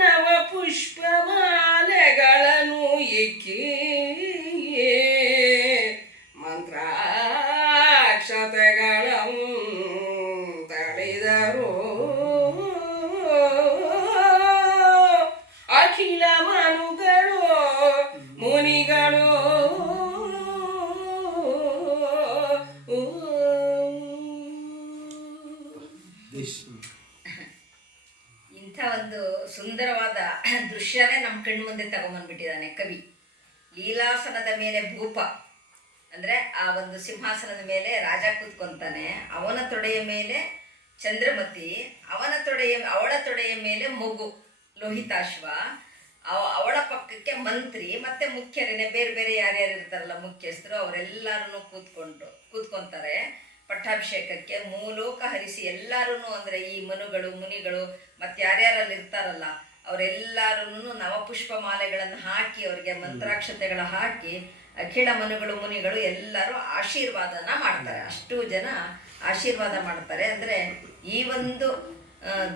ನವ ಪುಷ್ಪಮಾಲೆಗಳನ್ನು ಇಕ್ಕಿ ಮಂತ್ರಾಕ್ಷತೆಗಳನ್ನು ತಳೆದರು. ಅಖಿಲ ಮನುಗಳು ಮುನಿಗಳು ಇಂಥ ಒಂದು ಸುಂದರವಾದ ದೃಶ್ಯನೇ ನಮ್ಮ ಕಣ್ಮುಂದೆ ತಗೊಂಬಂದ್ಬಿಟ್ಟಿದ್ದಾನೆ ಕವಿ. ಲೀಲಾಸನದ ಮೇಲೆ ಭೂಪ ಅಂದರೆ ಆ ಒಂದು ಸಿಂಹಾಸನದ ಮೇಲೆ ರಾಜ ಕೂತ್ಕೊಂತಾನೆ, ಅವನ ತೊಡೆಯ ಮೇಲೆ ಚಂದ್ರಮತಿ, ಅವಳ ತೊಡೆಯ ಮೇಲೆ ಮಗು ಲೋಹಿತಾಶ್ವ, ಅವಳ ಪಕ್ಕಕ್ಕೆ ಮಂತ್ರಿ ಮತ್ತು ಮುಖ್ಯರೇನೆ ಬೇರೆ ಬೇರೆ ಯಾರ್ಯಾರು ಇರ್ತಾರಲ್ಲ ಮುಖ್ಯಸ್ಥರು, ಅವರೆಲ್ಲರೂ ಕೂತ್ಕೊಂತಾರೆ ಪಟ್ಟಾಭಿಷೇಕಕ್ಕೆ. ಮೂಲೋಕ ಹರಿಸಿ ಎಲ್ಲರೂ ಅಂದರೆ ಈ ಮನುಗಳು ಮುನಿಗಳು ಮತ್ತು ಯಾರ್ಯಾರಲ್ಲಿ ಇರ್ತಾರಲ್ಲ ಅವರೆಲ್ಲರೂ ನವಪುಷ್ಪ ಮಾಲೆಗಳನ್ನು ಹಾಕಿ ಅವರಿಗೆ ಮಂತ್ರಾಕ್ಷತೆಗಳ ಹಾಕಿ ಅಖಿಲ ಮನುಗಳು ಮುನಿಗಳು ಎಲ್ಲರೂ ಆಶೀರ್ವಾದನ ಮಾಡ್ತಾರೆ. ಅಷ್ಟು ಜನ ಆಶೀರ್ವಾದ ಮಾಡ್ತಾರೆ. ಅಂದರೆ ಈ ಒಂದು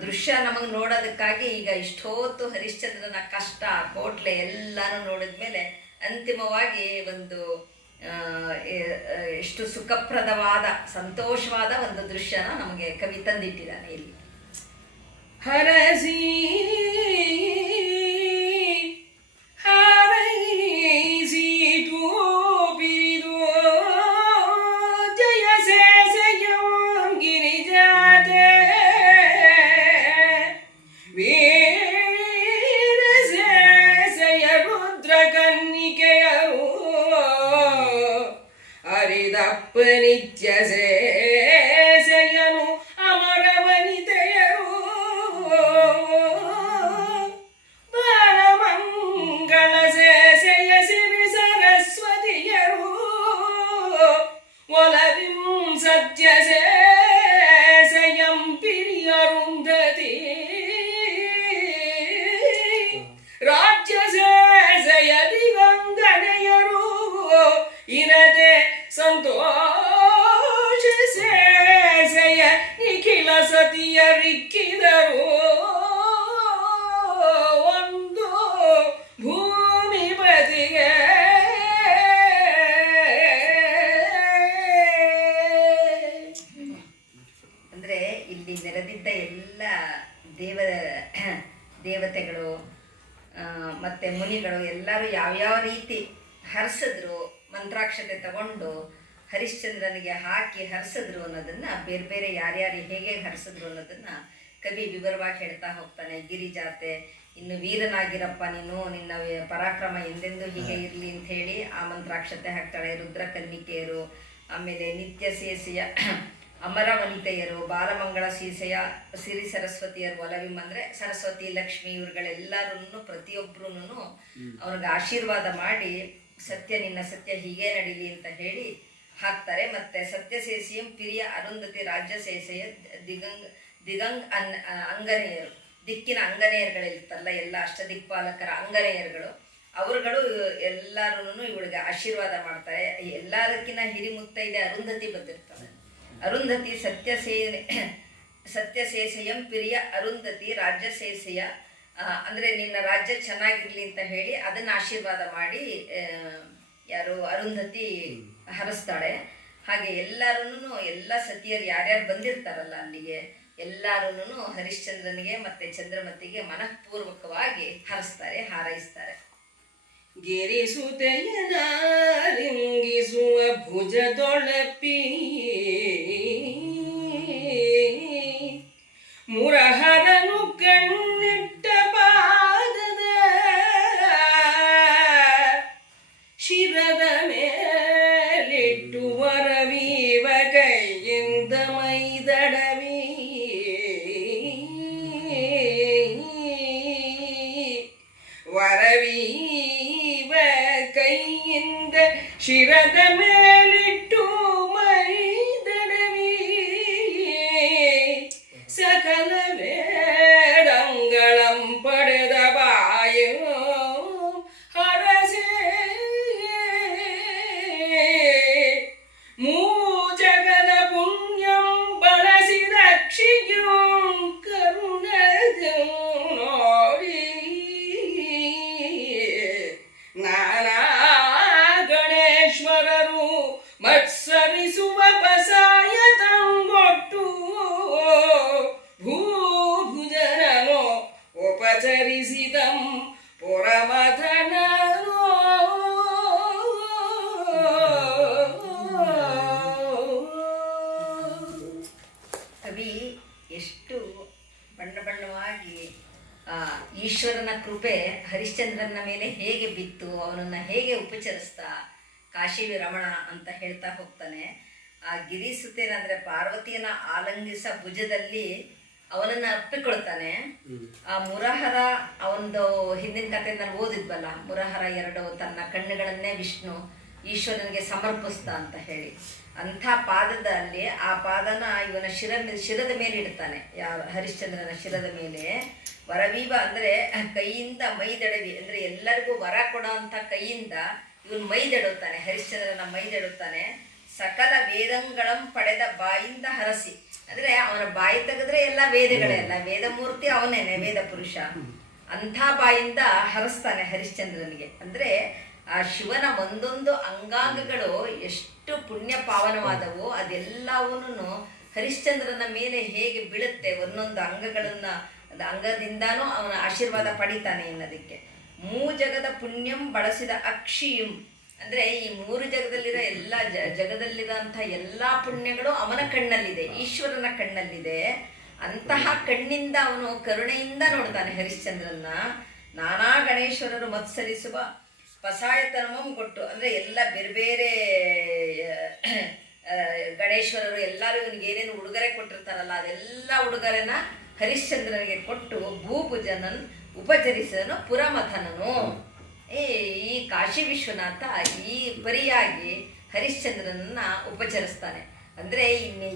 ದೃಶ್ಯ ನಮಗೆ ನೋಡೋದಕ್ಕಾಗಿ ಈಗ ಇಷ್ಟೊತ್ತು ಹರಿಶ್ಚಂದ್ರನ ಕಷ್ಟ ಕೋಟ್ಲೆ ಎಲ್ಲನೂ ನೋಡಿದ್ಮೇಲೆ ಅಂತಿಮವಾಗಿ ಒಂದು ಎಷ್ಟು ಸುಖಪ್ರದವಾದ ಸಂತೋಷವಾದ ಒಂದು ದೃಶ್ಯನ ನಮಗೆ ಕವಿ ತಂದಿಟ್ಟಿದ್ದಾನೆ ಇಲ್ಲಿ. ಹರಸಿ ಹಾರೈಸಿತು ಬಿರಿದು ಜಯ ಸೇಸೆಯಂ ಗಿರಿಜಾತೆ ವೀರ ಸೇಸೆಯ ರುದ್ರ ಕನ್ನಿಕೆಯರು ಅರಿದಪ್ಪ ನಿತ್ಯ ಸೇಸೆಯನು ಅಮರ ವನಿತೆಯರು ಬಾಲಮಂಗಳ ಸೇಸೆಯ ಸಿರಿ ಸರಸ್ವತಿಯರು ಒಲವಿಂ ಸತ್ಯ ಸೇಸೆಯಂ ಪಿರಿಯರುಂಧತಿ ರಾಜ್ಯ ಸೇಸೆಯ ದಿಗಂಗನೆಯರು ಇರದೆ ಸಂತೋಷ ಸೇಸೆಯ ನಿಖಿಲ ಸತಿಯರಿಕ್ಕಿದರು ಒಂದು ಭೂಮಿ ಬದಿಗೆ ಅಂದರೆ ಇಲ್ಲಿ ನೆರೆದಿದ್ದ ಎಲ್ಲ ದೇವತೆಗಳು ಮತ್ತು ಮುನಿಗಳು ಎಲ್ಲರೂ ಯಾವ್ಯಾವ ರೀತಿ ಹರಿಸಿದ್ರು, ಮಂತ್ರಾಕ್ಷತೆ ತಗೊಂಡು ಹರಿಶ್ಚಂದ್ರನಿಗೆ ಹಾಕಿ ಹರಿಸಿದ್ರು ಅನ್ನೋದನ್ನು, ಬೇರೆ ಬೇರೆ ಯಾರ್ಯಾರು ಹೇಗೆ ಹರಿಸಿದ್ರು ಅನ್ನೋದನ್ನು ಕವಿ ವಿವರವಾಗಿ ಹೇಳ್ತಾ ಹೋಗ್ತಾನೆ. ಗಿರಿಜಾತೆ, ಇನ್ನು ವೀರನಾಗಿರಪ್ಪ ನೀನು, ನಿನ್ನ ಪರಾಕ್ರಮ ಎಂದೆಂದು ಹೀಗೆ ಇರಲಿ ಅಂತ ಹೇಳಿ ಆ ಮಂತ್ರಾಕ್ಷತೆ ಹಾಕ್ತಾಳೆ. ರುದ್ರಕನ್ನಿಕೆಯರು, ಆಮೇಲೆ ನಿತ್ಯ ಸೇಸೆಯ ಅಮರ ವನಿತೆಯರು, ಬಾಲಮಂಗಳ ಸೀಸೆಯ ಸಿರಿ ಸರಸ್ವತಿಯರು, ಒಲವಿಂ ಅಂದರೆ ಸರಸ್ವತಿ ಲಕ್ಷ್ಮಿ ಇವ್ರುಗಳೆಲ್ಲರೂ ಪ್ರತಿಯೊಬ್ಬರೂ ಅವ್ರಿಗೆ ಆಶೀರ್ವಾದ ಮಾಡಿ ಸತ್ಯ ನಿನ್ನ ಸತ್ಯ ಹೀಗೆ ನಡೀಲಿ ಅಂತ ಹೇಳಿ ಹಾಕ್ತಾರೆ. ಮತ್ತು ಸತ್ಯಸೇಸಿಯಂ ಪಿರಿಯ ಅರುಂಧತಿ ರಾಜ್ಯ ಸೇಸೆಯ ದಿಗಂಗ್ ಅಂಗನೆಯರು, ದಿಕ್ಕಿನ ಅಂಗನೆಯರುಗಳಿರ್ತಾರಲ್ಲ ಎಲ್ಲ ಅಷ್ಟದಿಕ್ಪಾಲಕರ ಅಂಗನೆಯರುಗಳು, ಅವರುಗಳು ಎಲ್ಲರೂ ಇವಳಿಗೆ ಆಶೀರ್ವಾದ ಮಾಡ್ತಾರೆ. ಎಲ್ಲದಕ್ಕಿಂತ ಹಿರಿಮುತ್ತೈದೆ ಅರುಂಧತಿ ಬಂದಿರ್ತಾಳೆ. ಅರುಂಧತಿ ಸತ್ಯಸೇಸೆಯಂ ಪಿರಿಯ ಅರುಂಧತಿ ರಾಜ್ಯ ಸೇಸೆಯ ಅಂದರೆ ನಿನ್ನ ರಾಜ್ಯ ಚೆನ್ನಾಗಿರ್ಲಿ ಅಂತ ಹೇಳಿ ಅದನ್ನು ಆಶೀರ್ವಾದ ಮಾಡಿ ಯಾರು ಅರುಂಧತಿ ಹರಿಸ್ತಾಳೆ. ಹಾಗೆ ಎಲ್ಲರೂ ಎಲ್ಲ ಸತಿಯರು ಯಾರ್ಯಾರು ಬಂದಿರ್ತಾರಲ್ಲ ಅಲ್ಲಿಗೆ ಎಲ್ಲರೂ ಹರಿಶ್ಚಂದ್ರನಿಗೆ ಮತ್ತು ಚಂದ್ರಮತಿಗೆ ಮನಃಪೂರ್ವಕವಾಗಿ ಹರಿಸ್ತಾರೆ, ಹಾರೈಸ್ತಾರೆ. ಗಿರಿಸುತೆಯನಾಲಿಂಗಿಸುವ ಭುಜದೊಳಪಿ ಮುರಹರನು ಕಣ್ಣಿಟ್ಟ ಪಾದದ ಶಿರದ ಮೇಲಿಟ್ಟು ವರವೀವ ಕೈಯಿಂದ ಮೈದಡವಿ ವರವೀವ ಕೈಯಿಂದ ಶಿರದ ಮೇಲಿಟ್ಟು ಮೈದಡವಿ ಸಕಲ ವೇದಂಗಳಂ ಪಡೆದ ಬಾಯು ಹರಸೆ ಮೂಜಗದ ಪುಣ್ಯಂ ಬಳಸಿ ರಕ್ಷಿಯಂ ಕರುಣದ ನೋಡಿ ನಾನಾ ಗಣೇಶ್ವರರು ಮತ್ಸರಿಸುವ ಬಸಾಯ ತಂಗೊಟ್ಟು ಭೂಭುಜನನು ಉಪಚರಿಸಿದಂ ಪುರಮಥನೋ. ಕವಿ ಎಷ್ಟು ಬಣ್ಣ ಬಣ್ಣವಾಗಿ ಈಶ್ವರನ ಕೃಪೆ ಹರಿಶ್ಚಂದ್ರನ ಮೇಲೆ ಹೇಗೆ ಬಿತ್ತು, ಅವನನ್ನು ಹೇಗೆ ಉಪಚರಿಸ್ತಾ ಕಾಶಿ ರಮಣ ಅಂತ ಹೇಳ್ತಾ ಹೋಗ್ತಾನೆ. ಆ ಗಿರಿಸುತ್ತೇನ ಅಂದರೆ ಪಾರ್ವತಿಯನ್ನ ಆಲಂಗಿಸ ಭುಜದಲ್ಲಿ ಅವನನ್ನು ಅಪ್ಪಿಕೊಳ್ತಾನೆ. ಆ ಮುರಹರ ಅವನದು ಹಿಂದಿನ ಕಥೆ ನಾನು ಓದಿದ್ವಲ್ಲ, ಮುರಹರ ಎರಡು ತನ್ನ ಕಣ್ಣುಗಳನ್ನೇ ವಿಷ್ಣು ಈಶ್ವರನಿಗೆ ಸಮರ್ಪಿಸ್ತಾ ಅಂತ ಹೇಳಿ, ಅಂಥ ಪಾದದಲ್ಲಿ ಆ ಪಾದನ ಇವನ ಶಿರದ ಮೇಲೆ ಇಡ್ತಾನೆ. ಯಾವ ಹರಿಶ್ಚಂದ್ರನ ಶಿರದ ಮೇಲೆ ವರವೀವ ಅಂದರೆ ಕೈಯಿಂದ ಮೈದಡವಿ, ಅಂದರೆ ಎಲ್ಲರಿಗೂ ವರ ಕೊಡೋ ಅಂಥ ಕೈಯಿಂದ ಇವನು ಮೈದಡುತ್ತಾನೆ, ಹರಿಶ್ಚಂದ್ರನ ಮೈದಡುತ್ತಾನೆ. ಸಕಲ ವೇದಂಗಳಂ ಪಡೆದ ಬಾಯಿಂದ ಹರಸಿ, ಅಂದರೆ ಅವನ ಬಾಯಿ ತೆಗೆದ್ರೆ ಎಲ್ಲ ವೇದಗಳೇ, ಅಲ್ಲ ವೇದಮೂರ್ತಿ ಅವನೇನೆ, ವೇದ ಪುರುಷ. ಅಂಥ ಬಾಯಿಂದ ಹರಸ್ತಾನೆ ಹರಿಶ್ಚಂದ್ರನಿಗೆ. ಅಂದರೆ ಆ ಶಿವನ ಒಂದೊಂದು ಅಂಗಾಂಗಗಳು ಎಷ್ಟು ಪುಣ್ಯ ಪಾವನವಾದವು, ಅದೆಲ್ಲವನ್ನೂ ಹರಿಶ್ಚಂದ್ರನ ಮೇಲೆ ಹೇಗೆ ಬೀಳುತ್ತೆ, ಒಂದೊಂದು ಅಂಗಗಳನ್ನು ಅಂಗದಿಂದಾನೂ ಅವನ ಆಶೀರ್ವಾದ ಪಡಿತಾನೆ ಎನ್ನೋದಕ್ಕೆ. ಜಗದ ಪುಣ್ಯಂ ಬಳಸಿದ ಅಕ್ಷಿಯಂ, ಅಂದರೆ ಈ ಮೂರು ಜಗದಲ್ಲಿರೋ ಎಲ್ಲ ಜಗದಲ್ಲಿರೋಂಥ ಎಲ್ಲ ಪುಣ್ಯಗಳು ಅವನ ಕಣ್ಣಲ್ಲಿದೆ, ಈಶ್ವರನ ಕಣ್ಣಲ್ಲಿದೆ. ಅಂತಹ ಕಣ್ಣಿಂದ ಅವನು ಕರುಣೆಯಿಂದ ನೋಡ್ತಾನೆ ಹರಿಶ್ಚಂದ್ರನ್ನ. ನಾನಾ ಗಣೇಶ್ವರರು ಮತ್ಸರಿಸುವ ಪಸಾಯತನಮಂ ಕೊಟ್ಟು, ಅಂದರೆ ಎಲ್ಲ ಬೇರೆ ಬೇರೆ ಗಣೇಶ್ವರರು ಎಲ್ಲರೂ ಇವನಿಗೆ ಏನೇನು ಉಡುಗೊರೆ ಕೊಟ್ಟಿರ್ತಾರಲ್ಲ, ಅದೆಲ್ಲ ಉಡುಗೊರೆನ ಹರಿಶ್ಚಂದ್ರನಿಗೆ ಕೊಟ್ಟು ಭೂಭುಜನನ್ ಉಪಚರಿಸಿದನು ಪುರಮಥನನು. ಈ ಕಾಶಿ ವಿಶ್ವನಾಥ ಈ ಪರಿಯಾಗಿ ಹರಿಶ್ಚಂದ್ರನನ್ನ ಉಪಚರಿಸ್ತಾನೆ. ಅಂದರೆ ಇನ್ನು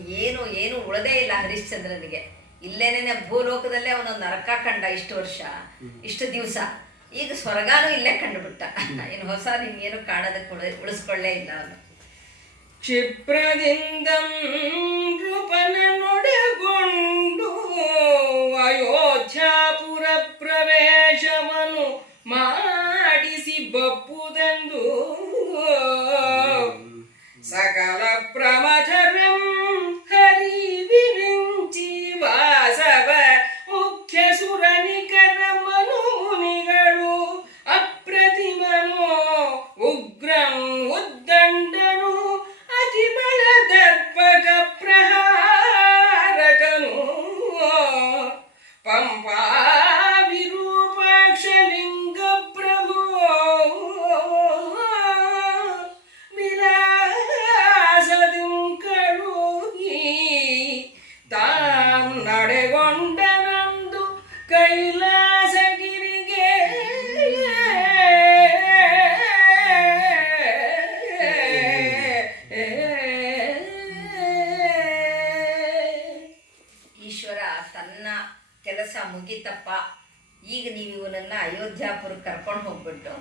ಏನು ಉಳದೇ ಇಲ್ಲ ಹರಿಶ್ಚಂದ್ರನಿಗೆ. ಇಲ್ಲೇನೇನೆ ಭೂಲೋಕದಲ್ಲೇ ಅವನೊಂದು ನರಕ ಕಂಡ ಇಷ್ಟು ವರ್ಷ, ಇಷ್ಟು ದಿವಸ. ಈಗ ಸ್ವರ್ಗಾನೂ ಇಲ್ಲೇ ಕಂಡುಬಿಟ್ಟ. ಇನ್ನು ಹೊಸ ನಿಮ್ಗೇನು ಕಾಣೋದಕ್ಕೆ ಉಳಿಸ್ಕೊಳ್ಳೇ ಇಲ್ಲ ಅವನು. ಕ್ಷಿಪ್ರದಿಂದ ನೃಪನೊಡಗೊಂಡು ಅಯೋಧ್ಯಾಪುರ ಪ್ರವೇಶವನ್ನು ಮಾಡಿಸಿ ಬಪ್ಪುದೆಂದು ಸಕಲ ಪ್ರಮಥರಂ ಹರಿವಿರಿಂಚಿ ವಾಸವ ಮುಖ್ಯ ಸುರನಿಕರ ಮನುಮುನಿಗಳು ಅಪ್ರತಿಮನು ಉಗ್ರಂ ಉದ್ದಂಡನು ಅತಿ ಬಲ ದರ್ಪಕ ಪ್ರಹಾರಕನು ಪಂಪಾ ವಿರೂಪಾಕ್ಷ ಲಿಂಗ ಪ್ರಭು ವಿಲಾಸದಿಂ ಕಳುಹಿ ತಾಂ ನಡೆಗೊಂಡನಂದು ಕೈಲಾಸಗಿರಿಗೆ. ಈಶ್ವರ ತನ್ನ ಕೆಲಸ ಮುಗಿತಪ್ಪ, ಈಗ ನೀವು ಇವನನ್ನು ಅಯೋಧ್ಯಾಪುರಕ್ಕೆ ಕರ್ಕೊಂಡು ಹೋಗ್ಬಿಟ್ಟು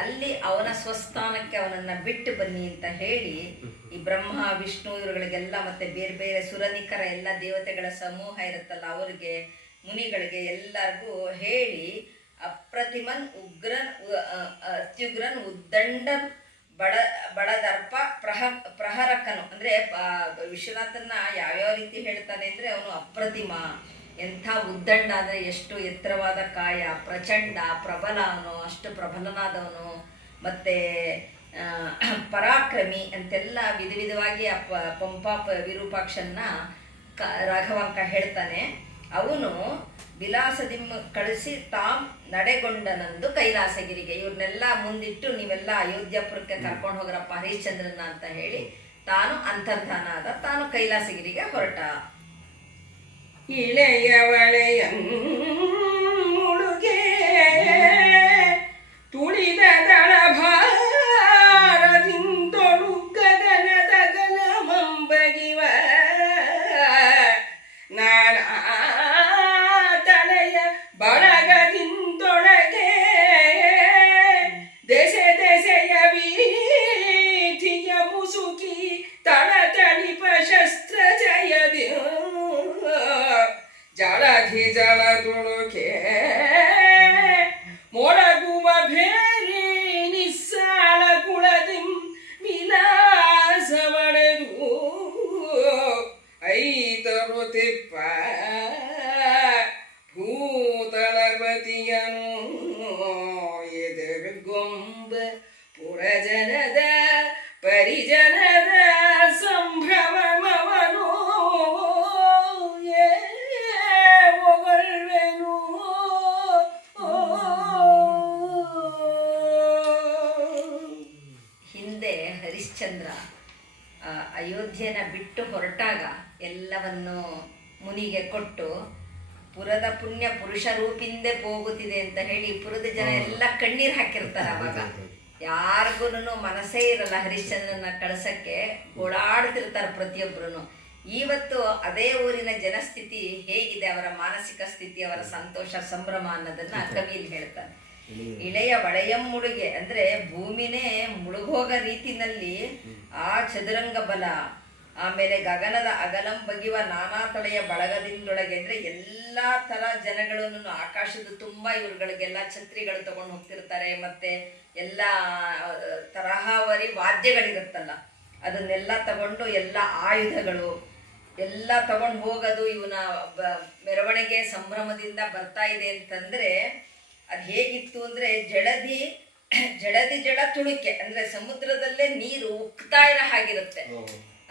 ಅಲ್ಲಿ ಅವನ ಸ್ವಸ್ಥಾನಕ್ಕೆ ಅವನನ್ನು ಬಿಟ್ಟು ಬನ್ನಿ ಅಂತ ಹೇಳಿ ಈ ಬ್ರಹ್ಮ ವಿಷ್ಣು ಇವರುಗಳಿಗೆಲ್ಲ ಮತ್ತೆ ಬೇರೆ ಬೇರೆ ಸುರನಿಕರ ಎಲ್ಲ ದೇವತೆಗಳ ಸಮೂಹ ಇರುತ್ತಲ್ಲ ಅವರಿಗೆ, ಮುನಿಗಳಿಗೆ ಎಲ್ಲರಿಗೂ ಹೇಳಿ ಅಪ್ರತಿಮನ್ ಉಗ್ರನ್ ಅತ್ಯುಗ್ರನ್ ಉದ್ದಂಡನ್ ಬಡದರ್ಪ ಪ್ರಹರಕನು, ಅಂದರೆ ವಿಶ್ವನಾಥನ ಯಾವ್ಯಾವ ರೀತಿ ಹೇಳ್ತಾನೆ ಅಂದರೆ ಅವನು ಅಪ್ರತಿಮ, ಎಂಥ ಉದ್ದಂಡ ಅಂದರೆ ಎಷ್ಟು ಎತ್ತರವಾದ ಕಾಯ, ಪ್ರಚಂಡ ಪ್ರಬಲ, ಅವನು ಅಷ್ಟು ಪ್ರಬಲನಾದವನು, ಮತ್ತು ಪರಾಕ್ರಮಿ ಅಂತೆಲ್ಲ ವಿಧವಾಗಿ ಆ ಪಂಪಾ ವಿರೂಪಾಕ್ಷನ್ನ ರಾಘವಾಂಕ ಹೇಳ್ತಾನೆ. ಅವನು ವಿಲಾಸದಿಂ ಕಳಿಸಿ ತಾಂ ನಡೆಗೊಂಡನಂದು ಕೈಲಾಸಗಿರಿಗೆ. ಇವ್ರನ್ನೆಲ್ಲ ಮುಂದಿಟ್ಟು ನೀವೆಲ್ಲ ಅಯೋಧ್ಯಾಪುರಕ್ಕೆ ಕರ್ಕೊಂಡು ಹೋಗ್ರಪ್ಪ ಹರಿಶ್ಚಂದ್ರನ ಅಂತ ಹೇಳಿ ತಾನು ಅಂತರ್ಧಾನ ಆದ, ತಾನು ಕೈಲಾಸಗಿರಿಗೆ ಹೊರಟ. ಇಳೆಯವಳೆಯ ಮುಳುಗೆ ತುಳಿದ ದಳಭಾರದಿಂದೊಳು ಗಗನದ ಗಗನಮಂಬಗಿವ ನಾನಾ ತಲೆಯ ಬಳಗದಿಂದೊಳಗೆ ದೆಸೆ ದೆಸೆಯ ವೀಥಿಯ ಮುಸುಕಿ ತಳತಳಿಪ ಶಸ್ತ್ರ ಜಯದಿ ಜಳಧಿ ಜಳ ತುಳುಕೆ ಮೊಳಗುವ ಭೇರಿ ನಿಸ್ಸಾಳ ಕುಳದಿಂ ವಿಲಾಸವಡೆದು ಐತರು ತಿಪ್ಪ ಭೂತಳಪತಿಯನು ಎದುರುಗೊಂಬ ಪುರಜನದ ಪರಿಜನದ ಸಂಭ್ರಮವನು ಅಯೋಧ್ಯೆನ ಬಿಟ್ಟು ಹೊರಟಾಗ ಎಲ್ಲವನ್ನು ಮುನಿಗೆ ಕೊಟ್ಟು ಪುರದ ಪುಣ್ಯ ಪುರುಷ ರೂಪಿಂದೆ ಹೋಗುತ್ತಿದೆ ಅಂತ ಹೇಳಿ ಪುರದ ಜನ ಎಲ್ಲ ಕಣ್ಣೀರು ಹಾಕಿರ್ತಾರೆ. ಅವಾಗ ಯಾರಿಗೂ ಮನಸ್ಸೇ ಇರಲ್ಲ ಹರಿಶ್ಚಂದ್ರನ ಕಳ್ಸಕ್ಕೆ, ಓಡಾಡ್ತಿರ್ತಾರೆ ಪ್ರತಿಯೊಬ್ಬರು. ಇವತ್ತು ಅದೇ ಊರಿನ ಜನಸ್ಥಿತಿ ಹೇಗಿದೆ, ಅವರ ಮಾನಸಿಕ ಸ್ಥಿತಿ, ಅವರ ಸಂತೋಷ ಸಂಭ್ರಮ ಅನ್ನೋದನ್ನ ಕವಿಯಲ್ಲಿ ಹೇಳ್ತಾನೆ. ಇಳೆಯ ಒಳೆಯಂ ಮುಳುಗೆ ಅಂದ್ರೆ ಭೂಮಿನೇ ಮುಳುಗೋಗ ರೀತಿನಲ್ಲಿ ಆ ಚದುರಂಗ ಬಲ, ಆಮೇಲೆ ಗಗನದ ಅಗಲಂ ಬಗೆಯುವ ನಾನಾ ತಳೆಯ ಬಳಗದಿಂದೊಳಗೆ ಅಂದ್ರೆ ಎಲ್ಲಾ ತರ ಜನಗಳನ್ನು ಆಕಾಶದ ತುಂಬಾ ಇವ್ರುಗಳಿಗೆಲ್ಲ ಛತ್ರಿಗಳು ತಗೊಂಡು ಹೋಗ್ತಿರ್ತಾರೆ. ಮತ್ತೆ ಎಲ್ಲ ತರಹವರಿ ವಾದ್ಯಗಳಿರುತ್ತಲ್ಲ ಅದನ್ನೆಲ್ಲ ತಗೊಂಡು ಎಲ್ಲ ಆಯುಧಗಳು ಎಲ್ಲ ತಗೊಂಡು ಹೋಗೋದು, ಇವನ ಮೆರವಣಿಗೆ ಸಂಭ್ರಮದಿಂದ ಬರ್ತಾ ಇದೆ ಅಂತಂದ್ರೆ ಅದು ಹೇಗಿತ್ತು ಅಂದ್ರೆ ಜಳದಿ ಜಳ ತುಳುಕೆ ಅಂದ್ರೆ ಸಮುದ್ರದಲ್ಲೇ ನೀರು ಉಕ್ತಾ ಇರೋ ಹಾಗಿರುತ್ತೆ.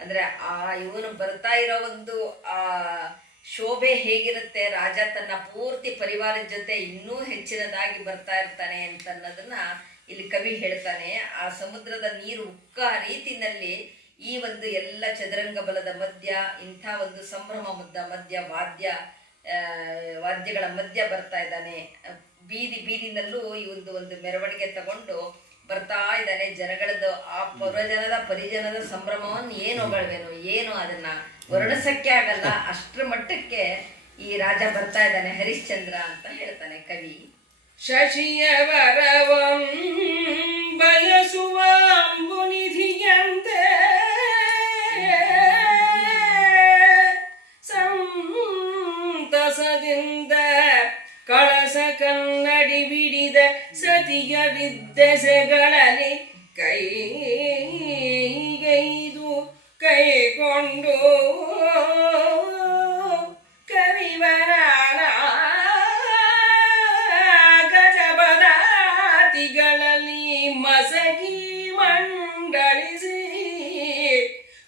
ಅಂದ್ರೆ ಆ ಇವನು ಬರ್ತಾ ಇರೋ ಒಂದು ಆ ಶೋಭೆ ಹೇಗಿರುತ್ತೆ, ರಾಜ ತನ್ನ ಪೂರ್ತಿ ಪರಿವಾರದ ಜೊತೆ ಇನ್ನೂ ಹೆಚ್ಚಿನದಾಗಿ ಬರ್ತಾ ಇರ್ತಾನೆ ಅಂತ ಅನ್ನೋದನ್ನ ಇಲ್ಲಿ ಕವಿ ಹೇಳ್ತಾನೆ. ಆ ಸಮುದ್ರದ ನೀರು ಉಕ್ಕ ರೀತಿನಲ್ಲಿ ಈ ಒಂದು ಎಲ್ಲ ಚದುರಂಗ ಬಲದ ಮಧ್ಯ ಇಂಥ ಒಂದು ಸಂಭ್ರಮ ಮಧ್ಯ ವಾದ್ಯಗಳ ಮಧ್ಯ ಬರ್ತಾ ಇದ್ದಾನೆ. ಬೀದಿನಲ್ಲೂ ಈ ಒಂದು ಮೆರವಣಿಗೆ ತಗೊಂಡು ಬರ್ತಾ ಇದ್ದಾನೆ. ಜನಗಳದ್ದು ಆ ಪುರಜನದ ಪರಿಜನದ ಸಂಭ್ರಮವನ್ನು ಏನು ಹೊಗಳ್ವೇನು, ಏನು ಅದನ್ನ ವರ್ಣಿಸಕ್ಕೆ ಆಗಲ್ಲ, ಅಷ್ಟರ ಮಟ್ಟಕ್ಕೆ ಈ ರಾಜ ಬರ್ತಾ ಇದ್ದಾನೆ ಹರಿಶ್ಚಂದ್ರ ಅಂತ ಹೇಳ್ತಾನೆ ಕವಿ. ಶಶಿಯ ವರವಂ ಬಯಸುವ ಅಂಬುನಿಧಿಯಂತೆ ಸಂತಸದಿಂದ ಕಳಸ ಕನ್ನಡಿ ಬಿಡಿದ ಸತಿಯ ವಿದ್ಯಸೆಗಳಲ್ಲಿ ಕೈಗೈದು ಕೈಕೊಂಡು ಕವಿವರಾನ ಗಜಪದಾತಿಗಳಲ್ಲಿ ಮಸಗಿ ಮಂಡಳಿಸಿ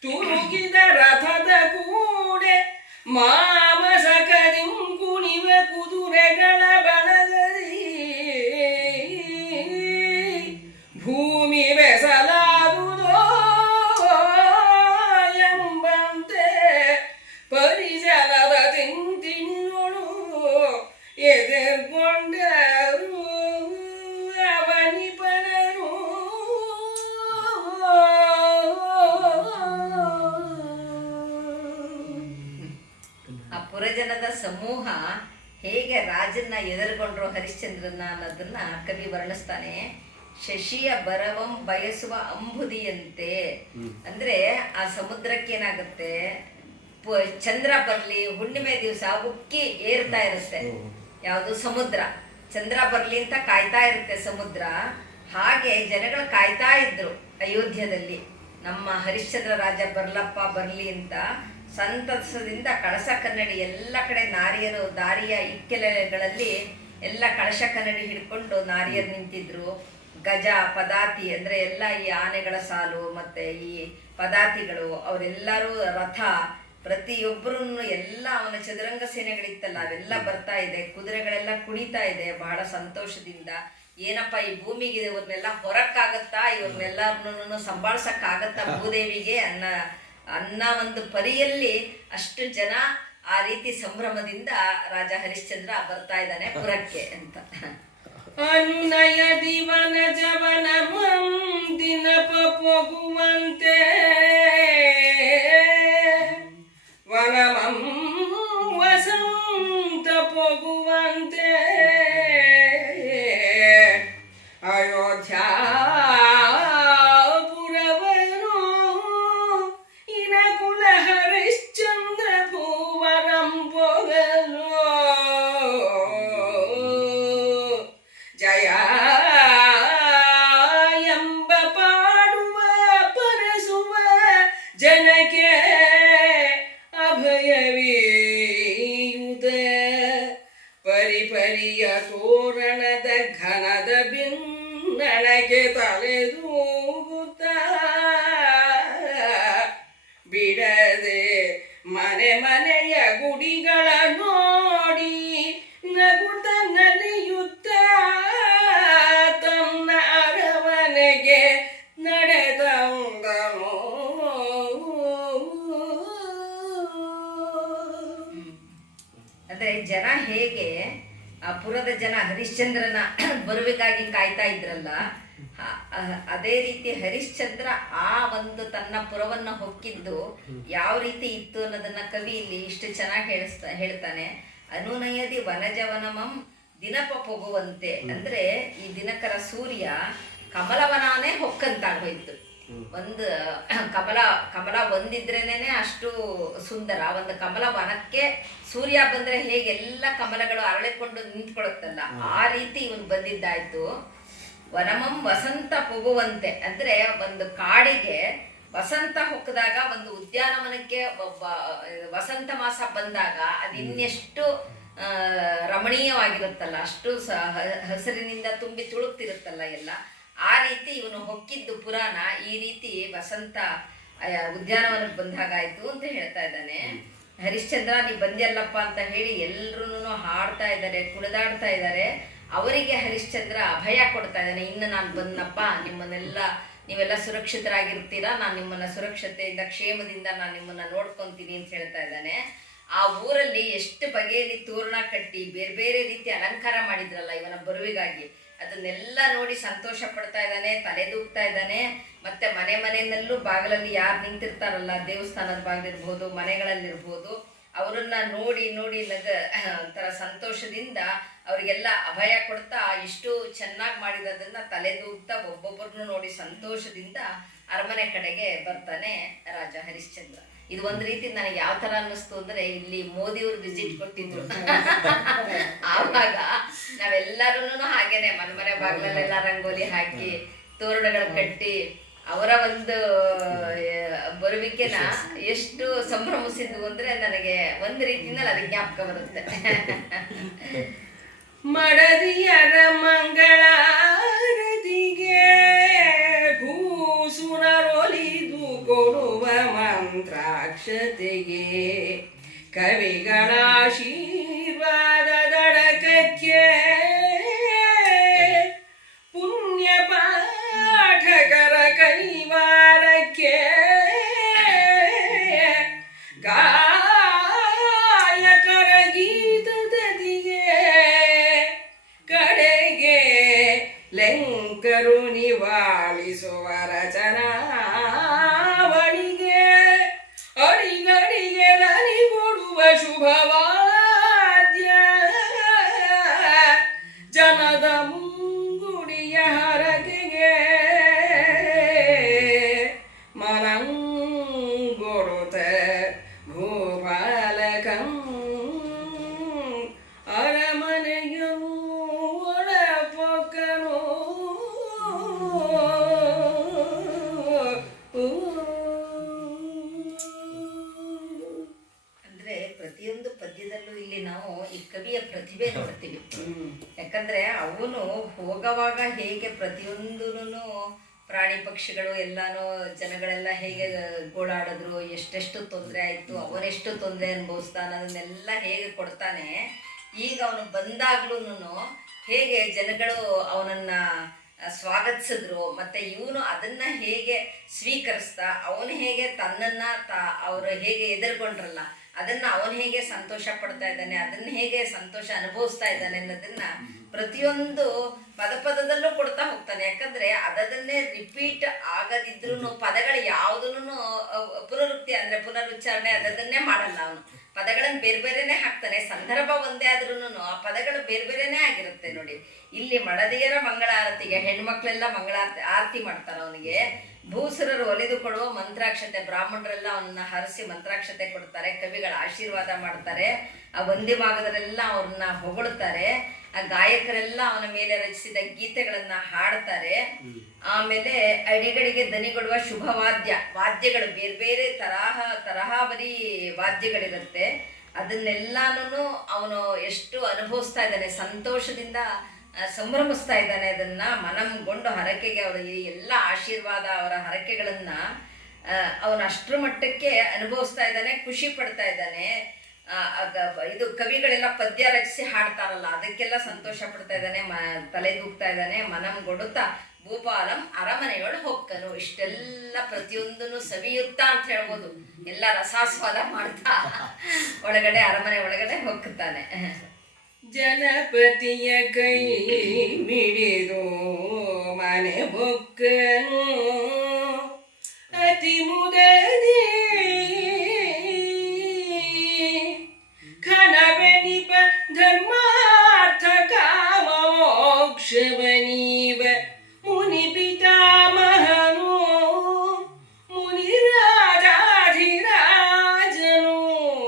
ತುರುಗಿದ ರಥದ ಕೂಡೆ ಮಾಮಸಕದಿಂ ಕುಣಿವ ಕುದುರೆಗಳ ಬಳಗದಿ ಭೂಮಿ ಬೆಸಲಾದುದೋ ಎಂಬಂತೆ ಪರಿಜನದ ತಿಂತಿಣಿಯೊಳು ಎದುರ್ಕೊಂಡರು ಅವನಿಪನರು. ಆ ಪುರಜನದ ಸಮೂಹ ಹೇಗೆ ರಾಜನ್ನ ಎದುರುಗೊಂಡ್ರು ಹರಿಶ್ಚಂದ್ರನ ಅನ್ನೋದನ್ನ ಕವಿ ವರ್ಣಿಸ್ತಾನೆ. ಶಶಿಯ ಬರವಂ ಬಯಸುವ ಅಂಬುದಿಯಂತೆ ಅಂದ್ರೆ ಆ ಸಮುದ್ರಕ್ಕೆ ಏನಾಗುತ್ತೆ, ಚಂದ್ರ ಬರ್ಲಿ ಹುಣ್ಣಿಮೆ ದಿವಸ ಉಕ್ಕಿ ಏರ್ತಾ ಇರುತ್ತೆ. ಯಾವುದು ಸಮುದ್ರ, ಚಂದ್ರ ಬರ್ಲಿ ಅಂತ ಕಾಯ್ತಾ ಇರುತ್ತೆ ಸಮುದ್ರ. ಹಾಗೆ ಜನಗಳು ಕಾಯ್ತಾ ಇದ್ರು ಅಯೋಧ್ಯದಲ್ಲಿ, ನಮ್ಮ ಹರಿಶ್ಚಂದ್ರ ರಾಜ ಬರ್ಲಪ್ಪ ಬರ್ಲಿ ಅಂತ ಸಂತಸದಿಂದ. ಕಳಸ ಕನ್ನಡಿ ಎಲ್ಲ ಕಡೆ ನಾರಿಯರು ದಾರಿಯ ಇಕ್ಕೆಲೆಗಳಲ್ಲಿ ಎಲ್ಲ ಕಳಶ ಕನ್ನಡಿ ಹಿಡ್ಕೊಂಡು ನಾರಿಯರು ನಿಂತಿದ್ರು. ಗಜ ಪದಾತಿ ಅಂದ್ರೆ ಎಲ್ಲ ಈ ಆನೆಗಳ ಸಾಲು ಮತ್ತೆ ಈ ಪದಾತಿಗಳು ಅವರೆಲ್ಲರೂ ರಥ ಪ್ರತಿಯೊಬ್ಬರೂ ಎಲ್ಲ ಅವನ ಚದುರಂಗ ಸೇನೆಗಳಿತ್ತಲ್ಲ ಅವೆಲ್ಲ ಬರ್ತಾ ಇದೆ. ಕುದುರೆಗಳೆಲ್ಲ ಕುಣಿತಾ ಇದೆ ಬಹಳ ಸಂತೋಷದಿಂದ. ಏನಪ್ಪ ಈ ಭೂಮಿಗೆ ಇವ್ರನ್ನೆಲ್ಲ ಹೊರಕ್ಕಾಗತ್ತಾ, ಇವ್ರನ್ನೆಲ್ಲರನ್ನು ಸಂಭಾಳ್ಸಕ್ಕಾಗತ್ತಾ ಭೂದೇವಿಗೆ ಅನ್ನ ಒಂದು ಪರಿಯಲ್ಲಿ ಅಷ್ಟು ಜನ ಆ ರೀತಿ ಸಂಭ್ರಮದಿಂದ ರಾಜ ಹರಿಶ್ಚಂದ್ರ ಬರ್ತಾ ಇದ್ದಾನೆ ಪುರಕ್ಕೆ ಅಂತ. ಅನ್ನಯ ದಿವನ ಜವನ ಮಂದಿನ ಪೊಗುವಂತೆ ವನಮಂ ವಸಂತ ಪೊಗುವಂತೆ ಅಯೋಧ್ಯಾಪುರವನು ಇನಕುಲ ಹರಿಶ್ಚಂದ್ರ ಭೂವರಂ ಪೊಗಲು ಜಯ ಎಂಬ ಪಾಡುವ ಪರಸುವ ಜನಕ್ಕೆ ಅಭಯವೀಯುತ ಪರಿಪರಿಯ ತೋರಣದ ಘನದ ಬಿನ್ನಣಗೆ ತಲೆದೂಗುತ್ತ ಬಿಡದೆ ಮನೆ ಮನೆಯ ಗುಡಿಗಳ ನೋಡಿ ನಗುತ್ತ ನಲಿಯುತ್ತ ತನ್ನ ಅರಮನೆಗೆ ನಡೆದಂದನು. ಅಂದರೆ ಜನ ಹೇಗೆ ಆ ಪುರದ ಜನ ಹರಿಶ್ಚಂದ್ರನ ಬರುವಿಗಾಗಿ ಕಾಯ್ತಾ ಇದ್ರಲ್ಲ, ಅದೇ ರೀತಿ ಹರಿಶ್ಚಂದ್ರ ಆ ಒಂದು ತನ್ನ ಪುರವನ್ನು ಹೊಕ್ಕಿದ್ದು ಯಾವ ರೀತಿ ಇತ್ತು ಅನ್ನೋದನ್ನ ಕವಿ ಇಲ್ಲಿ ಇಷ್ಟು ಚೆನ್ನಾಗಿ ಹೇಳ್ತಾನೆ. ಅನುನಯದಿ ವನಜವನಮಂ ದಿನಪ ಪೊಗುವಂತೆ, ಅಂದ್ರೆ ಈ ದಿನಕರ ಸೂರ್ಯ ಕಮಲವನಾನೇ ಹೊಕ್ಕಂತಾಗೋಯ್ತು. ಒಂದು ಕಮಲ ಒಂದಿದ್ರೇನೆ ಅಷ್ಟು ಸುಂದರ. ಒಂದು ಕಮಲ ವನಕ್ಕೆ ಸೂರ್ಯ ಬಂದ್ರೆ ಹೇಗೆ ಎಲ್ಲ ಕಮಲಗಳು ಅರಳಿಕೊಂಡು ನಿಂತ್ಕೊಳ್ಳುತ್ತಲ್ಲ, ಆ ರೀತಿ ಇವನು ಬಂದಿದ್ದಾಯ್ತು. ವನಮಂ ವಸಂತ ಪೊಗುವಂತೆ, ಅಂದ್ರೆ ಒಂದು ಕಾಡಿಗೆ ವಸಂತ ಹೊಕ್ಕದಾಗ, ಒಂದು ಉದ್ಯಾನವನಕ್ಕೆ ಒಬ್ಬ ವಸಂತ ಮಾಸ ಬಂದಾಗ ಅದು ಇನ್ನೆಷ್ಟು ರಮಣೀಯವಾಗಿರುತ್ತಲ್ಲ, ಅಷ್ಟು ಹಸಿರಿನಿಂದ ತುಂಬಿ ತುಳುಕ್ತಿರುತ್ತಲ್ಲ ಎಲ್ಲ. ಆ ರೀತಿ ಇವನು ಹೊಕ್ಕಿದ್ದು ಪುರಾಣ ಈ ರೀತಿ ವಸಂತ ಉದ್ಯಾನವನಕ್ಕೆ ಬಂದಾಗಾಯ್ತು ಅಂತ ಹೇಳ್ತಾ ಇದ್ದಾನೆ. ಹರಿಶ್ಚಂದ್ರ ನೀ ಬಂದ್ಯಲ್ಲಪ್ಪ ಅಂತ ಹೇಳಿ ಎಲ್ರೂ ಹಾಡ್ತಾ ಇದ್ದಾರೆ, ಕುಣಿದಾಡ್ತಾ ಇದ್ದಾರೆ. ಅವರಿಗೆ ಹರಿಶ್ಚಂದ್ರ ಅಭಯ ಕೊಡ್ತಾ ಇದ್ದಾನೆ. ಇನ್ನು ನಾನು ಬಂದನಪ್ಪ, ನೀವೆಲ್ಲ ಸುರಕ್ಷಿತರಾಗಿರ್ತೀರಾ, ನಾನು ನಿಮ್ಮನ್ನ ಸುರಕ್ಷತೆಯಿಂದ ಕ್ಷೇಮದಿಂದ ನಾನು ನಿಮ್ಮನ್ನ ನೋಡ್ಕೊತೀನಿ ಅಂತ ಹೇಳ್ತಾ ಇದ್ದಾನೆ. ಆ ಊರಲ್ಲಿ ಎಷ್ಟು ಬಗೆಯಲ್ಲಿ ತೋರಣ ಕಟ್ಟಿ ಬೇರೆ ಬೇರೆ ರೀತಿ ಅಲಂಕಾರ ಮಾಡಿದ್ರಲ್ಲ ಇವನ ಬರುವಿಗಾಗಿ, ಅದನ್ನೆಲ್ಲ ನೋಡಿ ಸಂತೋಷ ಪಡ್ತಾ ಇದ್ದಾನೆ, ತಲೆದೂಗ್ತಾ ಇದ್ದಾನೆ. ಮತ್ತೆ ಮನೆಯಲ್ಲೂ ಬಾಗಿಲಲ್ಲಿ ಯಾರು ನಿಂತಿರ್ತಾರಲ್ಲ, ದೇವಸ್ಥಾನದ ಬಾಗಿಲಿರ್ಬೋದು, ಮನೆಗಳಲ್ಲಿರ್ಬೋದು, ಅವರನ್ನ ನೋಡಿ ಒಂಥರ ಸಂತೋಷದಿಂದ ಅವರಿಗೆಲ್ಲ ಅಭಯ ಕೊಡ್ತಾ ಇಷ್ಟು ಚೆನ್ನಾಗಿ ಮಾಡಿರೋದನ್ನ ತಲೆದೂಗ್ತಾ ಒಬ್ಬೊಬ್ಬರನ್ನು ನೋಡಿ ಸಂತೋಷದಿಂದ ಅರಮನೆ ಕಡೆಗೆ ಬರ್ತಾನೆ ರಾಜ ಹರಿಶ್ಚಂದ್ರ. ಇದು ಒಂದು ರೀತಿ ನನಗೆ ಯಾವ ತರ ಅನ್ನಿಸ್ತು ಅಂದ್ರೆ, ಇಲ್ಲಿ ಮೋದಿಯವರು ವಿಸಿಟ್ ಕೊಟ್ಟಿದ್ರು ಆವಾಗ ನಾವೆಲ್ಲರೂ ಹಾಗೇನೆ ಮನೆ ಬಾಗಿಲಲ್ಲೆಲ್ಲ ರಂಗೋಲಿ ಹಾಕಿ ತೋರಣಗಳು ಕಟ್ಟಿ ಅವರ ಒಂದು ಬರುವಿಕೆನ ಎಷ್ಟು ಸಂಭ್ರಮಿಸಿದ್ವು ಅಂದ್ರೆ ನನಗೆ ಒಂದು ರೀತಿಯಿಂದ ಅದು ಜ್ಞಾಪಕ ಬರುತ್ತೆ. ಮಡದಿಯರ ಮಂಗಳಾರತಿಗೆ ಭೂಸುರರೊಲಿದು ಕೊಡುವ ಮಂತ್ರಾಕ್ಷತೆಗೆ ಕವಿಗಳ ಆಶೀರ್ವಾದದಡಕಕ್ಕೆ ಪುಣ್ಯ ಪಾಠಕರ ಕೈವಾರಕ್ಕೆ ಗಾಯಕರ ಗೀತದದಿಗೆ ಕಡೆಗೆ ಲೆಂಕರು ನಿವಾಳಿಸುವ ರಚನಾವಳಿಗೆ ಅಡಿಗಡಿಗೆ ನಲಿಗೊಡುವ ಶುಭವಾದ್ಯ ಜನದ ಮುಂಗುಡಿಯ ಹರಕೆಗೆ ಮನಂಗೊಡುತ್ತ ಭೂಪಾಲಕಂ ಅರಮನೆಯೂ ಒಳಪೊಕ್ಕನು. ಅಂದ್ರೆ ಪ್ರತಿಯೊಂದು ಪದ್ಯದಲ್ಲೂ ಇಲ್ಲಿ ನಾವು ಈ ಕವಿಯ ಪ್ರತಿಭೆ ನೋಡ್ತೀವಿ. ಯಾಕಂದ್ರೆ ಅವನು ಹೋಗುವಾಗ ಹೇಗೆ ಪ್ರತಿಯೊಂದೂ ಪ್ರಾಣಿ ಪಕ್ಷಿಗಳು ಎಲ್ಲಾನು ಜನಗಳೆಲ್ಲ ಹೇಗೆ ಗೋಳಾಡಿದ್ರು, ಎಷ್ಟೆಷ್ಟು ತೊಂದರೆ ಆಯಿತು, ಅವನೆಷ್ಟು ತೊಂದರೆ ಅನುಭವಿಸ್ತಾನೆ, ಅದನ್ನೆಲ್ಲ ಹೇಗೆ ಕೊಡ್ತಾನೆ. ಈಗ ಅವನು ಬಂದಾಗ್ಲೂ ಹೇಗೆ ಜನಗಳು ಅವನನ್ನ ಸ್ವಾಗತಿಸಿದ್ರು, ಮತ್ತೆ ಇವನು ಅದನ್ನ ಹೇಗೆ ಸ್ವೀಕರಿಸ್ತಾ, ಅವನು ಹೇಗೆ ತನ್ನನ್ನ ಅವರು ಹೇಗೆ ಎದುರ್ಕೊಂಡ್ರಲ್ಲ ಅದನ್ನ ಅವನು ಹೇಗೆ ಸಂತೋಷ ಪಡ್ತಾ ಇದ್ದಾನೆ, ಅದನ್ನ ಹೇಗೆ ಸಂತೋಷ ಅನುಭವಿಸ್ತಾ ಇದ್ದಾನೆ ಅನ್ನೋದನ್ನ ಪ್ರತಿಯೊಂದು ಪದದಲ್ಲೂ ಕೊಡ್ತಾ ಹೋಗ್ತಾನೆ. ಯಾಕಂದ್ರೆ ಅದನ್ನೇ ರಿಪೀಟ್ ಆಗದಿದ್ರು ಪದಗಳು ಯಾವುದನ್ನು ಪುನರುಕ್ತಿ ಅಂದ್ರೆ ಪುನರುಚ್ಚಾರಣೆ ಅದನ್ನೇ ಮಾಡಲ್ಲ. ಅವನು ಪದಗಳನ್ನು ಬೇರೆ ಬೇರೆನೆ ಹಾಕ್ತಾನೆ. ಸಂದರ್ಭ ಒಂದೇ ಆದ್ರೂ ಆ ಪದಗಳು ಬೇರೆ ಬೇರೆನೇ ಆಗಿರುತ್ತೆ. ನೋಡಿ ಇಲ್ಲಿ ಮಡದಿಯರ ಮಂಗಳಾರತಿಗೆ ಹೆಣ್ಮಕ್ಳೆಲ್ಲ ಆರತಿ ಮಾಡ್ತಾರೆ ಅವನಿಗೆ. ಭೂಸುರರು ಒಲಿದು ಕೊಡುವ ಮಂತ್ರಾಕ್ಷತೆ, ಬ್ರಾಹ್ಮಣರೆಲ್ಲ ಅವನ್ನ ಹರಿಸಿ ಮಂತ್ರಾಕ್ಷತೆ ಕೊಡ್ತಾರೆ, ಕವಿಗಳ ಆಶೀರ್ವಾದ ಮಾಡ್ತಾರೆ, ಆ ಒಂದೇ ಭಾಗದಲ್ಲೆಲ್ಲ ಅವ್ರನ್ನ ಹೊಗಳ್ತಾರೆ, ಆ ಗಾಯಕರೆಲ್ಲ ಅವನ ಮೇಲೆ ರಚಿಸಿದ ಗೀತೆಗಳನ್ನ ಹಾಡ್ತಾರೆ. ಆಮೇಲೆ ಅಡಿಗಳಿಗೆ ದನಿಗೊಡುವ ವಾದ್ಯಗಳು ಬೇರೆ ಬೇರೆ ತರಹಾವರಿ ವಾದ್ಯಗಳಿರುತ್ತೆ. ಅದನ್ನೆಲ್ಲಾನು ಅವನು ಎಷ್ಟು ಅನುಭವಿಸ್ತಾ ಇದ್ದಾನೆ, ಸಂತೋಷದಿಂದ ಸಂಭ್ರಮಿಸ್ತಾ ಇದ್ದಾನೆ. ಅದನ್ನ ಮನಂಗೊಂಡು ಹರಕೆಗೆ ಅವರ ಈ ಎಲ್ಲ ಆಶೀರ್ವಾದ ಅವರ ಹರಕೆಗಳನ್ನ ಅವನು ಅಷ್ಟರ ಮಟ್ಟಕ್ಕೆ ಅನುಭವಿಸ್ತಾ ಇದ್ದಾನೆ, ಖುಷಿ ಪಡ್ತಾ ಇದ್ದಾನೆ. ಇದು ಕವಿಗಳೆಲ್ಲ ಪದ್ಯ ರಚಿಸಿ ಹಾಡ್ತಾರಲ್ಲ ಅದಕ್ಕೆಲ್ಲ ಸಂತೋಷ ಪಡ್ತಾ ಇದ್ದಾನೆ, ತಲೆದೂಗ್ತಾ ಇದ್ದಾನೆ. ಮನಂಗೊಡುತ್ತಾ ಭೂಪಾಲಂ ಅರಮನೆಯೊಳು ಹೊಕ್ಕನು. ಇಷ್ಟೆಲ್ಲ ಪ್ರತಿಯೊಂದನ್ನು ಸವಿಯುತ್ತಾ ಅಂತ ಹೇಳ್ಬೋದು, ಎಲ್ಲ ರಸಾಸ್ವಾದ ಮಾಡ್ತಾ ಒಳಗಡೆ ಅರಮನೆ ಒಳಗಡೆ ಹೋಗ್ತಾನೆ. ಜನಪತಿಯ ಕೈ ಮಿಡಿದು ಮನೆ ಬೊಕ್ಕನು ಅತಿ ಮುದದಿ ಖನವೆನಿಪ ಧರ್ಮಾರ್ಥ ಕಾಮ ಮೋಕ್ಷವನೀವ ಮುನಿ ಪಿತಾಮಹನು ಮುನಿರಾಜಾಧಿರಾಜನು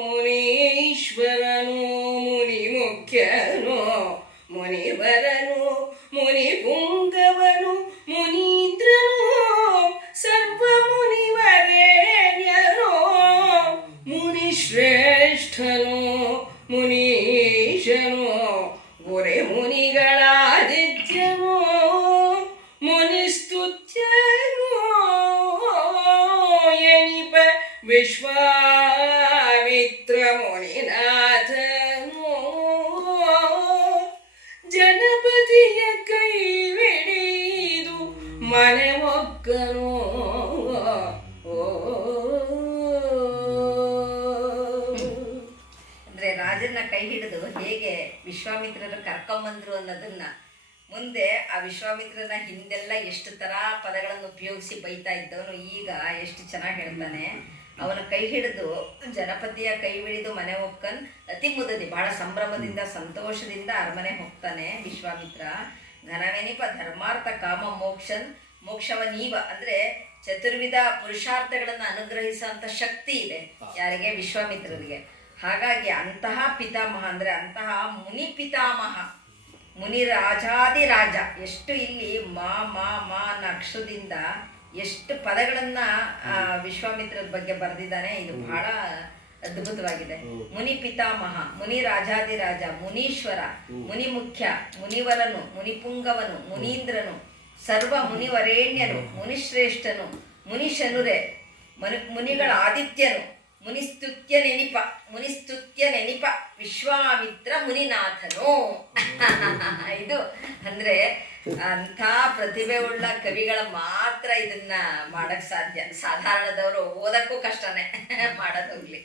ಮುನೀಶ್ವರನು ಮುನಿ ಮುಖ್ಯನು ಮುನಿವರನು ಮುನಿ ಪುಂಗವನು ಮುನೀಂದ್ರನು ಸರ್ವ ಮುನಿವರೇಣ್ಯನು ಮುನಿಶ್ರೇಷ್ಠನು ಮುನೀಶನು ಗುರೆ ಮುನಿಗಳಾದಿತ್ಯನು ಮುನಿಸ್ತುತ್ಯನು ಎನಿಪ ವಿಶ್ವಾಮಿತ್ರ ಮುನಿನಾಥನು ಜನಪತಿಯ ಕೈ ಹಿಡಿದು ಮನೆ ಒಕ್ಕನು. ಅಂದ್ರೆ ರಾಜನ ಕೈ ಹಿಡಿದು ಹೇಗೆ ವಿಶ್ವಾಮಿತ್ರರು ಕರ್ಕೊಂಬಂದ್ರು ಅನ್ನೋದನ್ನ ಮುಂದೆ ಆ ವಿಶ್ವಾಮಿತ್ರನ ಹಿಂದೆಲ್ಲ ಎಷ್ಟು ತರ ಪದಗಳನ್ನು ಉಪಯೋಗಿಸಿ ಬೈತಾ ಇದ್ದವನು ಈಗ ಎಷ್ಟು ಚೆನ್ನಾಗಿ ಹೇಳ್ತಾನೆ. ಅವನ ಕೈ ಹಿಡಿದು ಜನಪತಿಯ ಕೈ ಹಿಡಿದು ಮನೆ ಹೊಕ್ಕನ್ ಅತಿ ಮುದದಿ, ಬಹಳ ಸಂಭ್ರಮದಿಂದ ಸಂತೋಷದಿಂದ ಅರಮನೆ ಹೋಗ್ತಾನೆ ವಿಶ್ವಾಮಿತ್ರ. ಘನವೆನಿಪ ಧರ್ಮಾರ್ಥ ಕಾಮ ಮೋಕ್ಷವನೀವ ಅಂದ್ರೆ ಚತುರ್ವಿಧ ಪುರುಷಾರ್ಥಗಳನ್ನ ಅನುಗ್ರಹಿಸುವಂತ ಶಕ್ತಿ ಇದೆ ಯಾರಿಗೆ? ವಿಶ್ವಾಮಿತ್ರರಿಗೆ. ಹಾಗಾಗಿ ಅಂತಹ ಪಿತಾಮಹ ಅಂದ್ರೆ ಅಂತಹ ಮುನಿ ಪಿತಾಮಹ, ಮುನಿ ರಾಜಾದಿರಾಜ, ಎಷ್ಟು ಇಲ್ಲಿ ಮಾ ಮಾ ಮಾ ಅನ್ನೋ ಅಕ್ಷರದಿಂದ ಎಷ್ಟು ಪದಗಳನ್ನ ವಿಶ್ವಾಮಿತ್ರರ ಬಗ್ಗೆ ಬರೆದಿದ್ದಾನೆ. ಇದು ಬಹಳ ಅದ್ಭುತವಾಗಿದೆ. ಮುನಿ ಪಿತಾಮಹ, ಮುನಿ ರಾಜಾದಿರಾಜ, ಮುನೀಶ್ವರ, ಮುನಿ ಮುಖ್ಯ, ಮುನಿವರನು, ಮುನಿಪುಂಗವನು, ಮುನೀಂದ್ರನು, ಸರ್ವ ಮುನಿವರೇಣ್ಯನು, ಮುನಿಶ್ರೇಷ್ಠನು, ಮುನಿಶನುರೆ, ಮುನಿಗಳ ಆದಿತ್ಯನು, ಮುನಿಸ್ತುತ್ಯ ನೆನಿಪ ವಿಶ್ವಾಮಿತ್ರ ಮುನಿನಾಥನು. ಇದು ಅಂದ್ರೆ ಅಂಥ ಪ್ರತಿಭೆ ಉಳ್ಳ ಕವಿಗಳ ಮಾತ್ರ ಇದನ್ನ ಮಾಡಕ್ ಸಾಧ್ಯ. ಸಾಧಾರಣದವರು ಓದಕ್ಕೂ ಕಷ್ಟನೇ ಮಾಡೋದೋಗ್ಲಿ.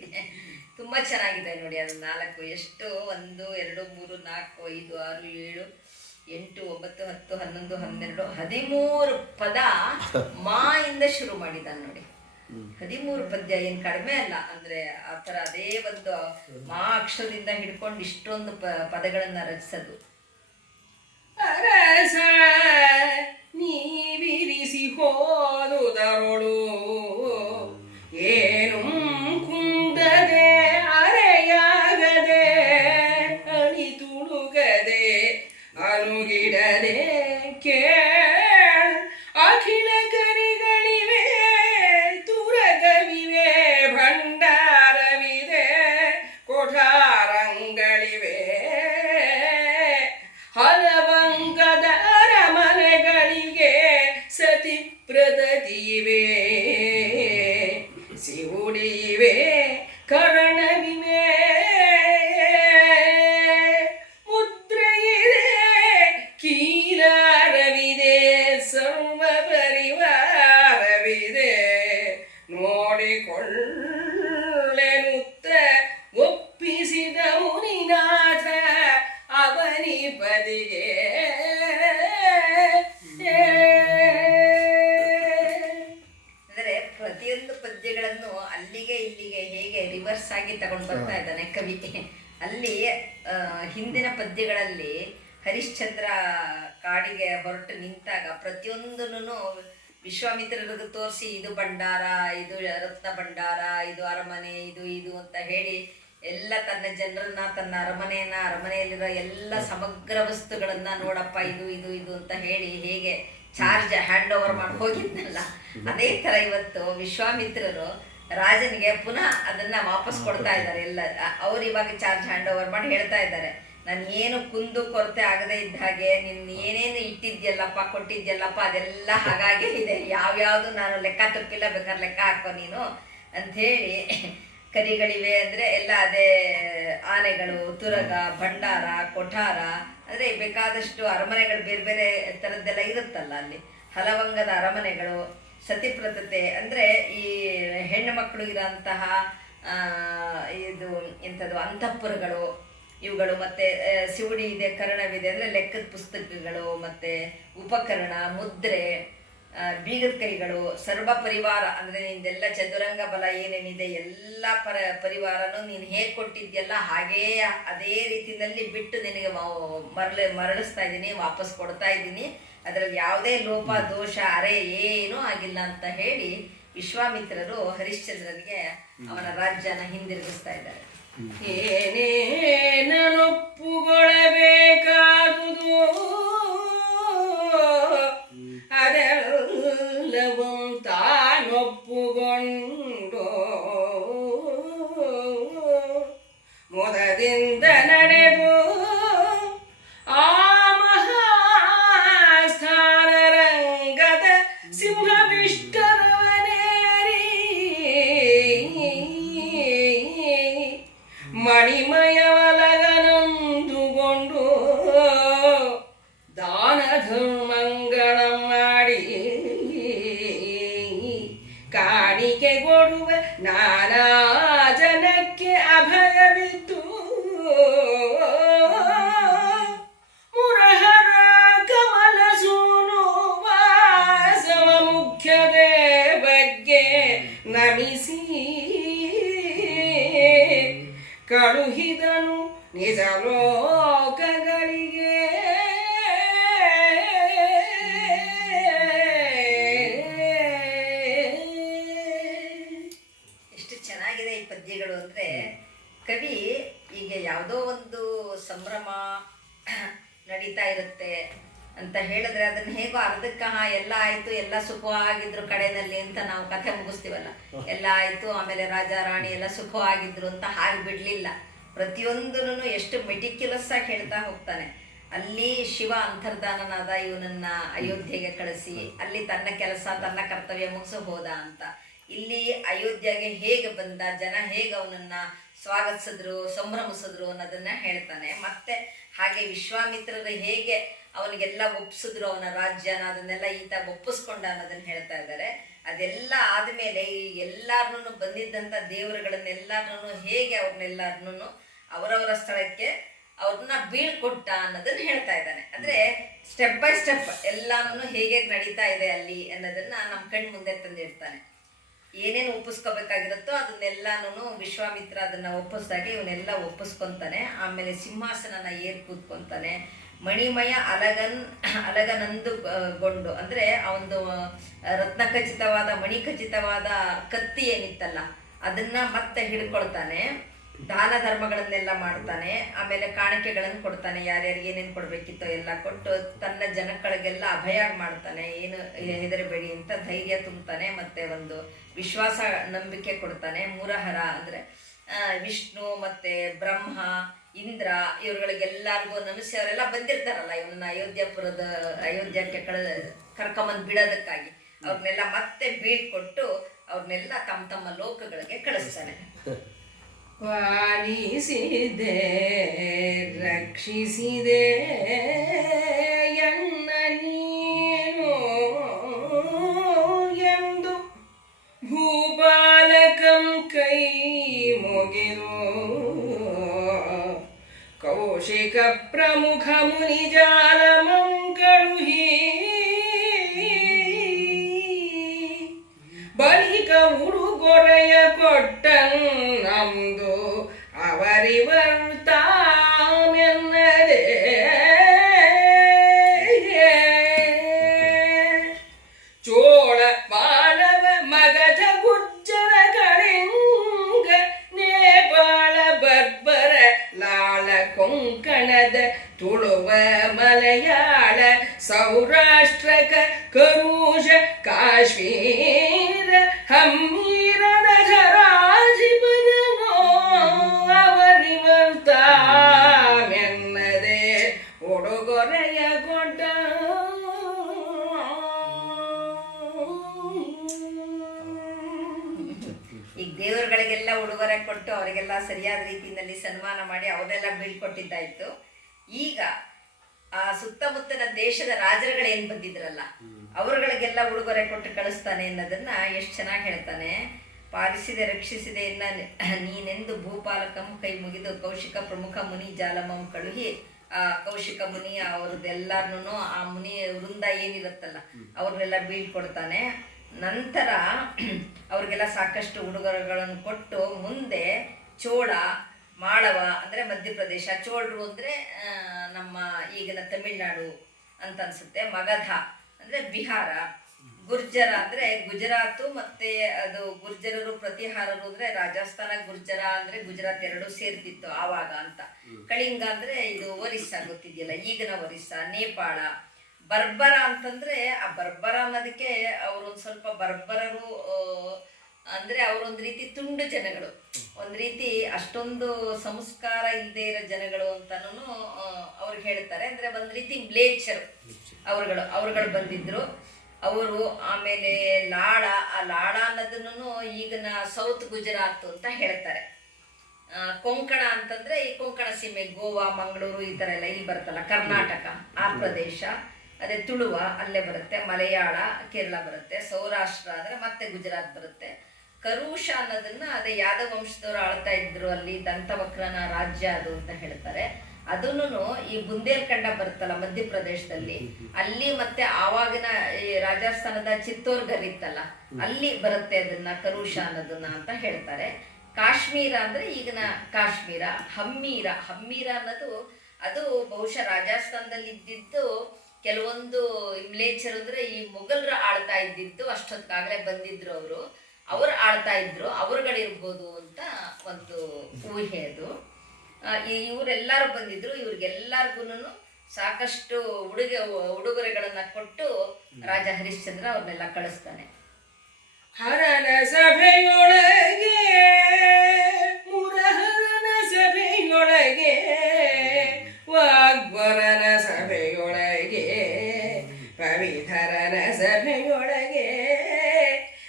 ತುಂಬಾ ಚೆನ್ನಾಗಿದೆ ನೋಡಿ. ಅದು 4 ಎಷ್ಟು 1 2 3 4 5 6 7 8 9 10 11 12 13 ಪದ ಮಾ ಇಂದ ಶುರು ಮಾಡಿದ್ದಾನೆ ನೋಡಿ. 13 ಪದ್ಯ ಏನ್ ಕಡಿಮೆ ಅಲ್ಲ. ಅಂದ್ರೆ ಆ ಥರ ಅದೇ ಒಂದು ಮಾ ಅಕ್ಷರದಿಂದ ಹಿಡ್ಕೊಂಡು ಇಷ್ಟೊಂದು ಪದಗಳನ್ನ ರಚಿಸೋದು. ಅರಸ ನೀವಿರಿಸಿ ಹೋದುದರೊಳು ಏನು ಕುಂದದೆ ಅರೆಯಾಗದೆ ಅಣಿ ತುಳುಗದೆ ಅನುಗಿಡದೆ ಕೇಳ್ ಅಖಿಲ ಕರಿಗಳಿವೆ ತುರಗವಿವೆ ಭಂಡಾರವಿದೆ ಕೊಠಾರಂಗಳಿವೆ ಹಲವಂಗದ ಅರಮನೆಗಳಿಗೆ ಸತಿ ಪ್ರದತಿವೆ ಸಿವುಡಿವೆ ಕರ್ಣವಿವೆ ಮುದ್ರೆಯಿದೆ ಕೀಲಾರವಿದೆ ಸರ್ವ ಪರಿವಾರವಿದೆ ನೋಡಿಕೊಳ್ಳೆನುತ್ತ ಒಪ್ಪಿಸಿದ ಮುನಿನಾಥ ಅವನಿಪದಿಗೆ. ಅಂದರೆ ಪ್ರತಿಯೊಂದು ಪದ್ಯಗಳನ್ನು ಅಲ್ಲಿಗೆ ಇಲ್ಲಿಗೆ ಹೇಗೆ ರಿವರ್ಸ್ ಆಗಿ ತಗೊಂಡು ಬರ್ತಾ ಇದ್ದಾನೆ ಕವಿ. ಅಲ್ಲಿ ಹಿಂದಿನ ಪದ್ಯಗಳಲ್ಲಿ ಹರಿಶ್ಚಂದ್ರ ಕಾಡಿಗೆ ಹೊರಟು ನಿಂತಾಗ ಪ್ರತಿಯೊಂದನ್ನು ವಿಶ್ವಾಮಿತ್ರರಿಗೆ ತೋರಿಸಿ ಇದು ಭಂಡಾರ, ಇದು ರತ್ನ ಭಂಡಾರ, ಇದು ಅರಮನೆ, ಇದು ಇದು ಅಂತ ಹೇಳಿ ಎಲ್ಲ ತನ್ನ ಜನರನ್ನ, ತನ್ನ ಅರಮನೆಯಲ್ಲಿರೋ ಎಲ್ಲ ಸಮಗ್ರ ವಸ್ತುಗಳನ್ನ ನೋಡಪ್ಪ ಇದು ಇದು ಇದು ಅಂತ ಹೇಳಿ ಹೇಗೆ ಚಾರ್ಜ್ ಹ್ಯಾಂಡ್ ಓವರ್ ಮಾಡಿ ಹೋಗಿದ್ನಲ್ಲ, ಅದೇ ತರ ಇವತ್ತು ವಿಶ್ವಾಮಿತ್ರರು ರಾಜನಿಗೆ ಪುನಃ ಅದನ್ನ ವಾಪಸ್ ಕೊಡ್ತಾ ಇದ್ದಾರೆ. ಎಲ್ಲ ಅವ್ರು ಇವಾಗ ಚಾರ್ಜ್ ಹ್ಯಾಂಡ್ ಓವರ್ ಮಾಡಿ ಹೇಳ್ತಾ ಇದ್ದಾರೆ, ನಾನು ಏನು ಕುಂದು ಕೊರತೆ ಆಗದೆ ಇದ್ದ ಹಾಗೆ ನಿನ್ನ ಏನೇನು ಇಟ್ಟಿದ್ಯಲ್ಲಪ್ಪ ಕೊಟ್ಟಿದ್ಯಲ್ಲಪ್ಪ ಅದೆಲ್ಲ ಹಾಗಾಗೆ ಇದೆ, ಯಾವ್ಯಾವುದು ನಾನು ಲೆಕ್ಕ ತಪ್ಪಿಲ್ಲ, ಬೇಕಾದ್ರೆ ಲೆಕ್ಕ ಹಾಕೋ ನೀನು ಅಂಥೇಳಿ. ಕರಿಗಳಿವೆ ಅಂದರೆ ಎಲ್ಲ ಅದೇ ಆನೆಗಳು, ತುರಗ, ಭಂಡಾರ, ಕೊಠಾರ, ಅಂದರೆ ಬೇಕಾದಷ್ಟು ಅರಮನೆಗಳು ಬೇರೆ ಬೇರೆ ಥರದ್ದೆಲ್ಲ ಇರುತ್ತಲ್ಲ ಅಲ್ಲಿ, ಹಲವಂಗದ ಅರಮನೆಗಳು, ಸತಿಪ್ರತತೆ ಅಂದರೆ ಈ ಹೆಣ್ಣು ಮಕ್ಕಳು ಇರೋಂತಹ ಇದು ಎಂಥದ್ದು ಅಂತಃಪುರಗಳು ಇವುಗಳು, ಮತ್ತು ಸಿವುಡಿ ಇದೆ, ಕರ್ಣವಿದೆ ಅಂದರೆ ಲೆಕ್ಕದ ಪುಸ್ತಕಗಳು, ಮತ್ತು ಉಪಕರಣ, ಮುದ್ರೆ, ಬೀಗದ ಕೈಗಳು, ಸರ್ವ ಪರಿವಾರ ಅಂದರೆ ನಿಂದೆಲ್ಲ ಚದುರಂಗ ಬಲ ಏನೇನಿದೆ ಎಲ್ಲ ಪರಿವಾರನೂ ನೀನು ಹೇಗೆ ಕೊಟ್ಟಿದ್ಯಲ್ಲ ಹಾಗೇ ಅದೇ ರೀತಿಯಲ್ಲಿ ಬಿಟ್ಟು ನಿನಗೆ ಮರಳಿಸ್ತಾ ಇದ್ದೀನಿ, ವಾಪಸ್ ಕೊಡ್ತಾ ಇದ್ದೀನಿ, ಅದರಲ್ಲಿ ಯಾವುದೇ ಲೋಪ ದೋಷ ಅರೆ ಏನೂ ಆಗಿಲ್ಲ ಅಂತ ಹೇಳಿ ವಿಶ್ವಾಮಿತ್ರರು ಹರಿಶ್ಚಂದ್ರನಿಗೆ ಅವನ ರಾಜ್ಯನ ಹಿಂದಿರುಗಿಸ್ತಾ ಇದ್ದಾರೆ. ಏನೇನೊಪ್ಪುಗೊಳ್ಳಬೇಕಾದುದು ಅದೆಲ್ಲವೂ ತಾನೊಪ್ಪುಗೊಂಡು ಮೊದದಿಂದ ನಡೆದು ಆ ಮಹಾಸ್ಥಾನರಂಗದ ಸಿಂಹವಿಷ್ಟರವನೇರಿ ಮಣಿಮಯವಲಗನಂದುಕೊಂಡು ದಾನ ಧರ್ಮಗಳ ಮಾಡಿ ಕಾಣಿಕೆ ಕೊಡುವ ನಾನಾ ಜನಕ್ಕೆ ಅಭಯವಿದ್ದು ಮುರಹರ ಕಮಲ ಸೂನು ವಾಸವ ಮುಖ್ಯದೇ ಬಗ್ಗೆ ನಮಿಸಿ ಕಳುಹಿದನು ನಿಜ ಲೋಕಗಳಿಗೆ. ಎಷ್ಟು ಚೆನ್ನಾಗಿದೆ ಈ ಪದ್ಯಗಳು ಅಂದರೆ, ಕವಿ ಈಗ ಯಾವುದೋ ಒಂದು ಸಂಭ್ರಮ ನಡೀತಾ ಇರುತ್ತೆ ಅಂತ ಹೇಳಿದ್ರೆ ಅದನ್ನ ಹೇಗೋ ಅರ್ಧಕ್ಕ ಎಲ್ಲ ಆಯ್ತು, ಎಲ್ಲ ಸುಖವಾಗಿದ್ರು ಕಡೆಯಲ್ಲಿ ಅಂತ ನಾವು ಕಥೆ ಮುಗಿಸ್ತೀವಲ್ಲ, ಎಲ್ಲ ಆಯ್ತು ಆಮೇಲೆ ರಾಜ ರಾಣಿ ಎಲ್ಲ ಸುಖವಾಗಿದ್ರು ಅಂತ ಹಾಗೆ ಬಿಡ್ಲಿಲ್ಲ. ಪ್ರತಿಯೊಂದನ್ನು ಎಷ್ಟು ಮೆಟಿಕ್ಯುಲಸ್ ಆಗಿ ಹೇಳ್ತಾ ಹೋಗ್ತಾನೆ. ಅಲ್ಲಿ ಶಿವ ಅಂತರ್ಧಾನನಾದ ಇವನನ್ನ ಅಯೋಧ್ಯೆಗೆ ಕಳಿಸಿ ಅಲ್ಲಿ ತನ್ನ ಕೆಲಸ ತನ್ನ ಕರ್ತವ್ಯ ಮುಗಿಸಿ ಹೋದ ಅಂತ. ಇಲ್ಲಿ ಅಯೋಧ್ಯೆಗೆ ಹೇಗೆ ಬಂದ, ಜನ ಹೇಗೆ ಅವನನ್ನ ಸ್ವಾಗತಿಸಿದ್ರು, ಸಂಭ್ರಮಿಸಿದ್ರು ಅನ್ನೋದನ್ನ ಹೇಳ್ತಾನೆ. ಮತ್ತೆ ಹಾಗೆ ವಿಶ್ವಾಮಿತ್ರರು ಹೇಗೆ ಅವನಿಗೆಲ್ಲ ಒಪ್ಪಿಸಿದ್ರು ಅವನ ರಾಜ್ಯನ, ಅದನ್ನೆಲ್ಲ ಈತ ಒಪ್ಪಿಸ್ಕೊಂಡ ಅನ್ನೋದನ್ನ ಹೇಳ್ತಾ ಇದ್ದಾರೆ. ಅದೆಲ್ಲ ಆದಮೇಲೆ ಈ ಎಲ್ಲಾರನ್ನೂ ಬಂದಿದ್ದಂಥ ದೇವರುಗಳನ್ನೆಲ್ಲರನ್ನೂ ಹೇಗೆ ಅವ್ರನ್ನೆಲ್ಲರನ್ನೂ ಅವರವರ ಸ್ಥಳಕ್ಕೆ ಅವ್ರನ್ನ ಬೀಳ್ಕೊಟ್ಟ ಅನ್ನೋದನ್ನ ಹೇಳ್ತಾ ಇದ್ದಾನೆ. ಅಂದ್ರೆ ಸ್ಟೆಪ್ ಬೈ ಸ್ಟೆಪ್ ಎಲ್ಲಾನು ಹೇಗೆ ನಡೀತಾ ಇದೆ ಅಲ್ಲಿ ಅನ್ನೋದನ್ನ ನಮ್ಮ ಕಣ್ ಮುಂದೆ ತಂದಿಡ್ತಾನೆ. ಏನೇನು ಒಪ್ಪಿಸ್ಕೋಬೇಕಾಗಿರುತ್ತೋ ಅದನ್ನೆಲ್ಲಾನು ವಿಶ್ವಾಮಿತ್ರ ಅದನ್ನ ಒಪ್ಪಿಸ್ದಾಗೆ ಇವನ್ನೆಲ್ಲ ಒಪ್ಪಿಸ್ಕೊಂತಾನೆ. ಆಮೇಲೆ ಸಿಂಹಾಸನನ ಏರ್ ಕೂತ್ಕೊಂತಾನೆ. ಮಣಿಮಯ ಅಲಗನಂದುಗೊಂಡು ಅಂದರೆ ಅವನದು ರತ್ನಖಚಿತವಾದ ಮಣಿಖಚಿತವಾದ ಕತ್ತಿ ಏನಿತ್ತಲ್ಲ ಅದನ್ನ ಮತ್ತೆ ಹಿಡ್ಕೊಳ್ತಾನೆ. ದಾನ ಧರ್ಮಗಳನ್ನೆಲ್ಲ ಮಾಡ್ತಾನೆ. ಆಮೇಲೆ ಕಾಣಿಕೆಗಳನ್ನು ಕೊಡ್ತಾನೆ, ಯಾರ್ಯಾರಿಗೆ ಏನೇನು ಕೊಡಬೇಕಿತ್ತೋ ಎಲ್ಲ ಕೊಟ್ಟು ತನ್ನ ಜನಗಳಿಗೆಲ್ಲ ಅಭಯ ಮಾಡ್ತಾನೆ. ಏನು ಹೆದರಬೇಡಿ ಅಂತ ಧೈರ್ಯ ತುಂಬ್ತಾನೆ. ಮತ್ತೆ ಒಂದು ವಿಶ್ವಾಸ ನಂಬಿಕೆ ಕೊಡ್ತಾನೆ. ಮೂರಹರ ಅಂದರೆ ವಿಷ್ಣು ಮತ್ತೆ ಬ್ರಹ್ಮ ಇಂದ್ರ ಇವ್ರುಗಳಿಗೆಲ್ಲರಿಗೂ ನಮಿಸಿ ಅವರೆಲ್ಲ ಬಂದಿರ್ತಾರಲ್ಲ ಇವನ್ನ ಅಯೋಧ್ಯಕ್ಕೆ ಕರ್ಕೊಂಬಂದು ಬಿಡೋದಕ್ಕಾಗಿ ಅವ್ರನ್ನೆಲ್ಲ ಮತ್ತೆ ಬೀಳ್ಕೊಟ್ಟು ಅವ್ರನ್ನೆಲ್ಲ ತಮ್ಮ ತಮ್ಮ ಲೋಕಗಳಿಗೆ ಕಳಿಸ್ತಾನೆ. ಪಾಲಿಸಿದೆ ರಕ್ಷಿಸಿದೆ ಎನ್ನ ನೀನು ಎಂದು ಭೂಪಾಲಕಂ ಕೈ ಮುಗಿದು ಕೌಶಿಕ ಪ್ರಮುಖ ಮುನಿಜಾಲಮಂ ಕಳುಹಿ ಬಳಿಕ ಉಡುಗೊರೆಯ ಕೊಟ್ಟನ್ನಂದು ಅವರಿವರ್ತಾಮೆನ್ನದೆ ಚೋಳ ಮಾಳವ ಮಗಧ ಗುಜ್ಜರ ಕಳಿಂಗ ನೇಪಾಳ ಬರ್ಬರ ಲಾಳ ಕೊಂಕಣದ ತುಳುವ ಮಲಯಾಳ ಸೌರಾಷ್ಟ್ರಕ ಕರುಷ ಕಾಶ್ಮೀರ ಹಮ್ಮೀರದ ಘರಾಧಿಪದನೋ ಅವರಿವರ್ತಾಮೆನ್ನದೆ ಉಡುಗೊರೆಯ ಕೊಟ್ಟ. ಈಗ ದೇವರುಗಳಿಗೆಲ್ಲ ಉಡುಗೊರೆ ಕೊಟ್ಟು ಅವರಿಗೆಲ್ಲ ಸರಿಯಾದ ರೀತಿಯಲ್ಲಿ ಸನ್ಮಾನ ಮಾಡಿ ಅವರೆಲ್ಲ ಬೀಳ್ಕೊಟ್ಟಿದ್ದಾಯ್ತು. ಈಗ ಆ ಸುತ್ತಮುತ್ತಲ ದೇಶದ ರಾಜರುಗಳೇನು ಬಂದಿದ್ರಲ್ಲ ಅವರುಗಳಿಗೆಲ್ಲ ಉಡುಗೊರೆ ಕೊಟ್ಟು ಕಳಿಸ್ತಾನೆ ಅನ್ನೋದನ್ನ ಎಷ್ಟು ಚೆನ್ನಾಗಿ ಹೇಳ್ತಾನೆ. ಪಾಲಿಸಿದೆ ರಕ್ಷಿಸಿದೆ ಇನ್ನ ನೀನೆಂದು ಭೂಪಾಲಕಂ ಕೈ ಮುಗಿದು ಕೌಶಿಕ ಪ್ರಮುಖ ಮುನಿ ಜಾಲಮಂ ಕಳುಹಿ. ಆ ಕೌಶಿಕ ಮುನಿ ಅವ್ರದ್ದೆಲ್ಲರನ್ನೂ ಆ ಮುನಿ ವೃಂದ ಏನಿರುತ್ತಲ್ಲ ಅವ್ರನ್ನೆಲ್ಲ ಬೀಳ್ಕೊಡ್ತಾನೆ. ನಂತರ ಅವ್ರಿಗೆಲ್ಲ ಸಾಕಷ್ಟು ಉಡುಗೊರೆಗಳನ್ನು ಕೊಟ್ಟು ಮುಂದೆ ಚೋಳ, ಮಾಳವ ಅಂದರೆ ಮಧ್ಯಪ್ರದೇಶ, ಚೋಳರು ಅಂದರೆ ನಮ್ಮ ಈಗಿನ ತಮಿಳುನಾಡು ಅಂತ ಅನಿಸುತ್ತೆ, ಮಗಧ ಅಂದರೆ ಬಿಹಾರ, ಗುರ್ಜರ ಅಂದರೆ ಗುಜರಾತು, ಮತ್ತು ಅದು ಗುರ್ಜರರು ಪ್ರತಿಹಾರರು ಅಂದರೆ ರಾಜಸ್ಥಾನ, ಗುರ್ಜರ ಅಂದರೆ ಗುಜರಾತ್ ಎರಡೂ ಸೇರ್ತಿತ್ತು ಆವಾಗ ಅಂತ. ಕಳಿಂಗ ಅಂದರೆ ಇದು ಒರಿಸ್ಸಾ ಗೊತ್ತಿದೆಯಲ್ಲ, ಈಗಿನ ಒರಿಸ್ಸಾ, ನೇಪಾಳ. ಬರ್ಬರ ಅಂತಂದರೆ ಆ ಬರ್ಬರ ಅನ್ನೋದಕ್ಕೆ ಅವರೊಂದು ಸ್ವಲ್ಪ ಬರ್ಬರರು ಅಂದರೆ ಅವರೊಂದು ರೀತಿ ತುಂಡು ಜನಗಳು, ಒಂದು ರೀತಿ ಅಷ್ಟೊಂದು ಸಂಸ್ಕಾರ ಇಲ್ಲದೆ ಇರೋ ಜನಗಳು ಅಂತನೂ ಅವ್ರಿಗೆ ಹೇಳ್ತಾರೆ. ಅಂದರೆ ಒಂದು ರೀತಿ ಮ್ಲೇಚ್ಛರು ಅವರುಗಳು ಬಂದಿದ್ದರು ಅವರು. ಆಮೇಲೆ ಲಾಳ, ಆ ಲಾಳ ಅನ್ನೋದನ್ನು ಈಗಿನ ಸೌತ್ ಗುಜರಾತ್ ಅಂತ ಹೇಳ್ತಾರೆ. ಕೊಂಕಣ ಅಂತಂದರೆ ಈ ಕೊಂಕಣ ಸೀಮೆ, ಗೋವಾ, ಮಂಗಳೂರು ಈ ಥರ ಎಲ್ಲ ಇಲ್ಲಿ ಬರುತ್ತಲ್ಲ, ಕರ್ನಾಟಕ ಆ ಪ್ರದೇಶ. ಅದೇ ತುಳುವ ಅಲ್ಲೇ ಬರುತ್ತೆ, ಮಲಯಾಳ ಕೇರಳ ಬರುತ್ತೆ, ಸೌರಾಷ್ಟ್ರ ಅಂದರೆ ಮತ್ತೆ ಗುಜರಾತ್ ಬರುತ್ತೆ. ಕರುಷ ಅನ್ನೋದನ್ನ ಅದೇ ಯಾದವ ವಂಶದವರು ಆಳ್ತಾ ಇದ್ರು, ಅಲ್ಲಿ ದಂತವಕ್ರನ ರಾಜ್ಯ ಅದು ಅಂತ ಹೇಳ್ತಾರೆ. ಅದನ್ನು ಈ ಬುಂದೇಲ್ಖಂಡ ಬರುತ್ತಲ್ಲ ಮಧ್ಯಪ್ರದೇಶದಲ್ಲಿ, ಅಲ್ಲಿ ಮತ್ತೆ ಆವಾಗಿನ ಈ ರಾಜಸ್ಥಾನದ ಚಿತ್ತೋರ್ಗರ್ ಇತ್ತಲ್ಲ ಅಲ್ಲಿ ಬರುತ್ತೆ ಅದನ್ನ ಕರುಷ ಅನ್ನೋದನ್ನ ಅಂತ ಹೇಳ್ತಾರೆ. ಕಾಶ್ಮೀರ ಅಂದರೆ ಈಗಿನ ಕಾಶ್ಮೀರ. ಹಮ್ಮೀರ ಅನ್ನೋದು ಅದು ಬಹುಶಃ ರಾಜಸ್ಥಾನದಲ್ಲಿ ಇದ್ದಿದ್ದು ಕೆಲವೊಂದು ಮ್ಲೇಚ್ಛರು ಅಂದರೆ ಈ ಮೊಘಲರು ಆಳ್ತಾ ಇದ್ದಿದ್ದು, ಅಷ್ಟೊತ್ತಾಗಲೇ ಬಂದಿದ್ರು ಅವರು ಆಳ್ತಾ ಇದ್ರು, ಅವರುಗಳಿರ್ಬೋದು ಅಂತ ಒಂದು ಊಹೆ ಅದು. ಇವರೆಲ್ಲರೂ ಬಂದಿದ್ರು, ಇವ್ರಿಗೆಲ್ಲರಿಗೂ ಸಾಕಷ್ಟು ಉಡುಗೊರೆಗಳನ್ನು ಕೊಟ್ಟು ರಾಜ ಹರಿಶ್ಚಂದ್ರ ಅವ್ರನ್ನೆಲ್ಲ ಕಳಿಸ್ತಾನೆ. ಹರನ ಸಭೆಯೊಳಗೆ, ಮುರಹರನ ಸಭೆಯೊಳಗೆ, ವಾಗ್ವರನ ಸಭೆಯೊಳಗೆ, ಪವಿಧರನ ಸಭೆಯೊಳಗೆ,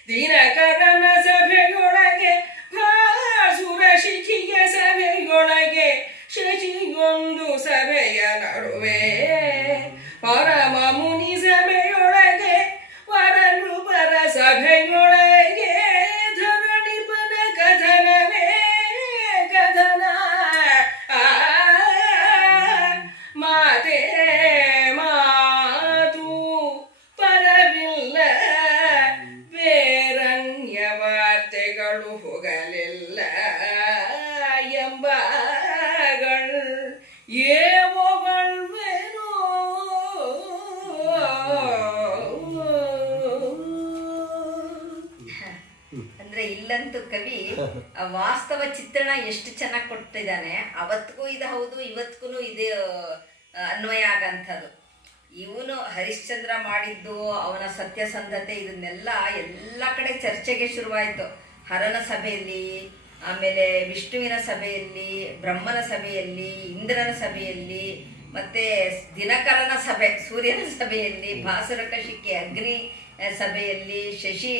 ದಿನಕರನ ಸಭೆಯೊಳಗೆ, ಭಾಸುರ ಶಿಖಿಯ ಸಭೆಯೊಳಗೆ, ಶಶಿಯೊಂದು ಸಭೆಯ ನಡುವೆ, ಪರಮ ಮುನಿ ಸಭೆಯೊಳಗೆ, ವರನೃಪರ ಸಭೆಯೊಳಗೆ, ಧರಣಿಪನ ಕಥನವೇ ಕಥನ. ಮಾತೇ ಮಾತು ಪರವಿಲ್ಲ, ಬೇರನ್ಯ ವಾರ್ತೆಗಳು ಹೋಗಲಿಲ್ಲ ಎಂಬಗಳು ಏವೋಗಳ್ವೇನೋ. ಅಂದ್ರೆ ಇಲ್ಲಂತೂ ಕವಿ ವಾಸ್ತವ ಚಿತ್ರಣ ಎಷ್ಟು ಚೆನ್ನಾಗಿ ಕೊಟ್ಟಿದ್ದಾನೆ. ಅವತ್ತಿಗೂ ಇದು ಹೌದು, ಇವತ್ತಿಗೂ ಇದು ಅನ್ವಯ ಆಗಂಥದ್ದು. ಇವನು ಹರಿಶ್ಚಂದ್ರ ಮಾಡಿದ್ದು, ಅವನ ಸತ್ಯಸಂಧತೆ, ಇದನ್ನೆಲ್ಲ ಎಲ್ಲ ಕಡೆ ಚರ್ಚೆಗೆ ಶುರುವಾಯಿತು. ಹರನ ಸಭೆಯಲ್ಲಿ, ಆಮೇಲೆ ವಿಷ್ಣುವಿನ ಸಭೆಯಲ್ಲಿ, ಬ್ರಹ್ಮನ ಸಭೆಯಲ್ಲಿ, ಇಂದ್ರನ ಸಭೆಯಲ್ಲಿ, ಮತ್ತು ದಿನಕರನ ಸಭೆ ಸೂರ್ಯನ ಸಭೆಯಲ್ಲಿ, ಭಾಸುರಕಶಿಕೆ ಅಗ್ನಿ ಸಭೆಯಲ್ಲಿ, ಶಶಿ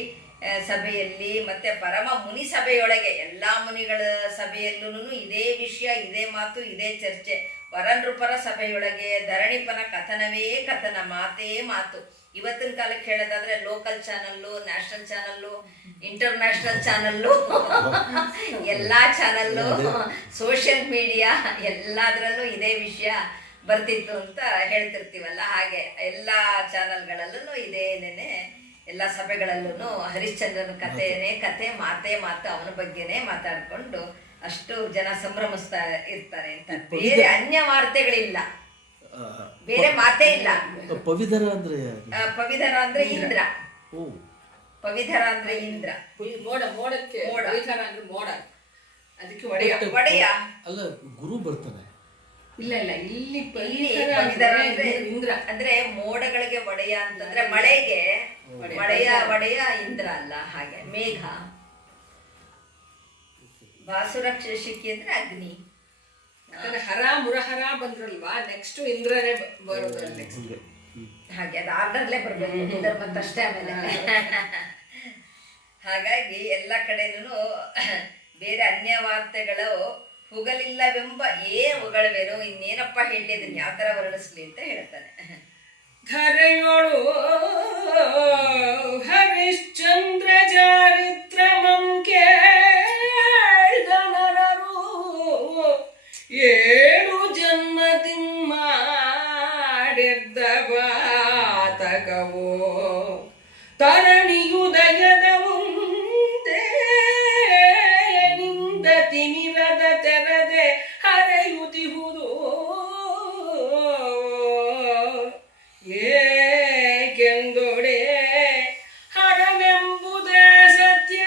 ಸಭೆಯಲ್ಲಿ, ಮತ್ತು ಪರಮ ಮುನಿ ಸಭೆಯೊಳಗೆ ಎಲ್ಲ ಮುನಿಗಳ ಸಭೆಯಲ್ಲೂ ಇದೇ ವಿಷಯ, ಇದೇ ಮಾತು, ಇದೇ ಚರ್ಚೆ. ವರನೃಪರ ಸಭೆಯೊಳಗೆ ಧರಣಿಪನ ಕಥನವೇ ಕಥನ, ಮಾತೇ ಮಾತು. ಇವತ್ತಿನ ಕಾಲಕ್ಕೆ ಹೇಳೋದಾದ್ರೆ local channel, national channel, international channel, ಎಲ್ಲ ಚಾನಲ್ಲು, ಸೋಷಿಯಲ್ ಮೀಡಿಯಾ ಎಲ್ಲದರಲ್ಲೂ ಇದೇ ವಿಷಯ ಬರ್ತಿತ್ತು ಅಂತ ಹೇಳ್ತಿರ್ತೀವಲ್ಲ, ಹಾಗೆ ಎಲ್ಲ ಚಾನಲ್ಗಳಲ್ಲೂ ಇದೇನೇನೆ, ಎಲ್ಲ ಸಭೆಗಳಲ್ಲೂ ಹರಿಶ್ಚಂದ್ರನ ಕಥೆನೇ ಕಥೆ, ಮಾತೇ ಮಾತು, ಅವನ ಬಗ್ಗೆನೇ ಮಾತಾಡಿಕೊಂಡು ಅಷ್ಟು ಜನ ಸಂಭ್ರಮಿಸ್ತಾ ಇರ್ತಾರೆ ಅಂತ. ಬೇರೆ ಅನ್ಯ ವಾರ್ತೆಗಳಿಲ್ಲ, ಬೇರೆ ಮಾತೇ ಇಲ್ಲ. ಪವಿಧರ ಅಂದ್ರೆ ಪವಿಧರ ಅಂದ್ರೆ ಇಂದ್ರ. ಪವಿಧರ ಅಂದ್ರೆ ಇಂದ್ರ. ಮೋಡಕ್ಕೆ ಪವಿಧರ ಅಂದ್ರೆ ಮೋಡ, ಅದಕ್ಕೆ ಒಡೆಯ ಅಲ್ಲ, ಗುರು ಬರ್ತಾನೆ. ಇಲ್ಲ ಇಲ್ಲಿ ಪವಿಧರ ಅಂದ್ರೆ ಇಂದ್ರ ಅಂದ್ರೆ ಮೋಡಗಳಿಗೆ ಒಡೆಯ ಅಂತಂದ್ರೆ ಮಳೆಗೆ ಒಡೆಯ ಇಂದ್ರ ಅಲ್ಲ, ಹಾಗೆ ಮೇಘ. ಭಾಸುರ ಶಿಖಿ ಅಂದ್ರೆ ಅಗ್ನಿ. ಯಾಕಂದ್ರೆ ಹರ ಮುರಹರ ಬಂದ್ರಲ್ವಾ, ನೆಕ್ಸ್ಟ್ ಇಂದ್ರನೇ ಬರೋದು ನೆಕ್ಸ್ಟ್. ಹಾಗೆ ಅದು ಆರ್ಡರ್ಲೇ ಬರ್ಬೇಕು, ಇಂದ್ರ ಮತ್ತಷ್ಟೇ ಆಮೇಲೆ. ಹಾಗಾಗಿ ಎಲ್ಲ ಕಡೆನೂ ಬೇರೆ ಅನ್ಯ ವಾರ್ತೆಗಳು ಹುಗಲಿಲ್ಲವೆಂಬ ಹೊಗಳವೇನೋ, ಇನ್ನೇನಪ್ಪ ಹೇಳಿ ಅದನ್ನ ಯಾವ ಥರ ವರ್ಣಿಸ್ಲಿ ಅಂತ ಹೇಳ್ತಾನೆ. ಘರೆಯೊಳು ಹರಿಶ್ಚಂದ್ರ ಚಾರಿತ್ರಮಂ ಕೇಳ್ದ ನರರು ಏಳು ಜನ್ಮದಿ ಮಾಡಿದ್ದ ಬಾತಕವೋ ತರಣಿಯುದಯದ ಮುಂದೆ ನಿಂದ ತಿಮಿರದ ತೆರದೆ ಹರೆಯುತ್ತಿಹುದು ಏಕೆಂದೊಡೆ ಹರನೆಂಬುದೇ ಸತ್ಯ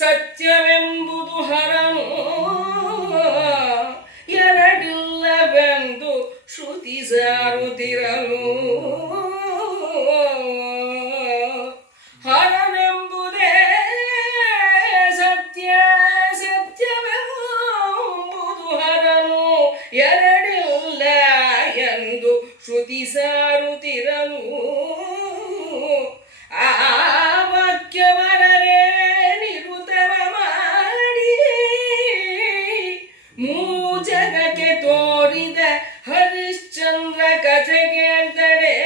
ಸತ್ಯವೆಂಬುದು ಹರನು ಎರಡಿಲ್ಲವೆಂದು ಶ್ರುತಿ ಸಾರುತ್ತಿರಲು ಹರನೆಂಬುದೇ ಸತ್ಯ ಸತ್ಯವೆಂಬುದು ಹರನು ಎರಡಿಲ್ಲ ಎಂದು ಶ್ರುತಿ ಸಾರುತ್ತಿರಲು ಆ ವಾಕ್ಯವರರೇ ನಿರುತವ ಮಾಡಿ ಮೂಜಗಕ್ಕೆ ತೋರಿದ ಹರಿಶ್ಚಂದ್ರ ಕಥೆ ಕೇಳ್ತಡೆ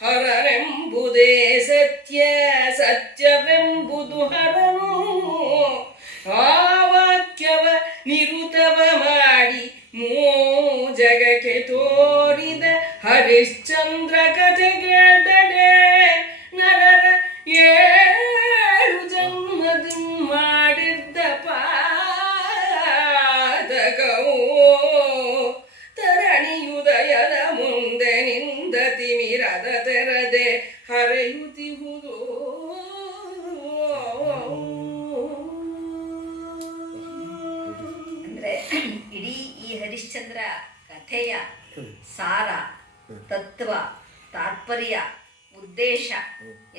ಹರನೆಂಬುದೇ ಸತ್ಯ ಸತ್ಯವೆಂಬುದು ಹರನು ಆ ವಾಕ್ಯವ ನಿರುತವ ಮಾಡಿ ಜಗಕ್ಕೆ ತೋರಿದ ಹರಿಶ್ಚಂದ್ರ ಕಥೆ ಕೇಳ್ತಡೆ ನರರ ಏಳು ಜನ್ಮದಿ ಮಾಡಿದ್ದ ಪಾದಕವು ತರಣಿಯುದಯದ ಮುಂದೆ ನಿಂದ ತಿಮಿರದ ತೆರದೆ ಹರೆಯುತ್ತಿಹುದು ಅಂದ್ರೆ ಇಡೀ ಈ ಹರಿಶ್ಚಂದ್ರ ಕಥೆಯ ಸಾರ, ತತ್ವ, ತಾತ್ಪರ್ಯ, ಉದ್ದೇಶ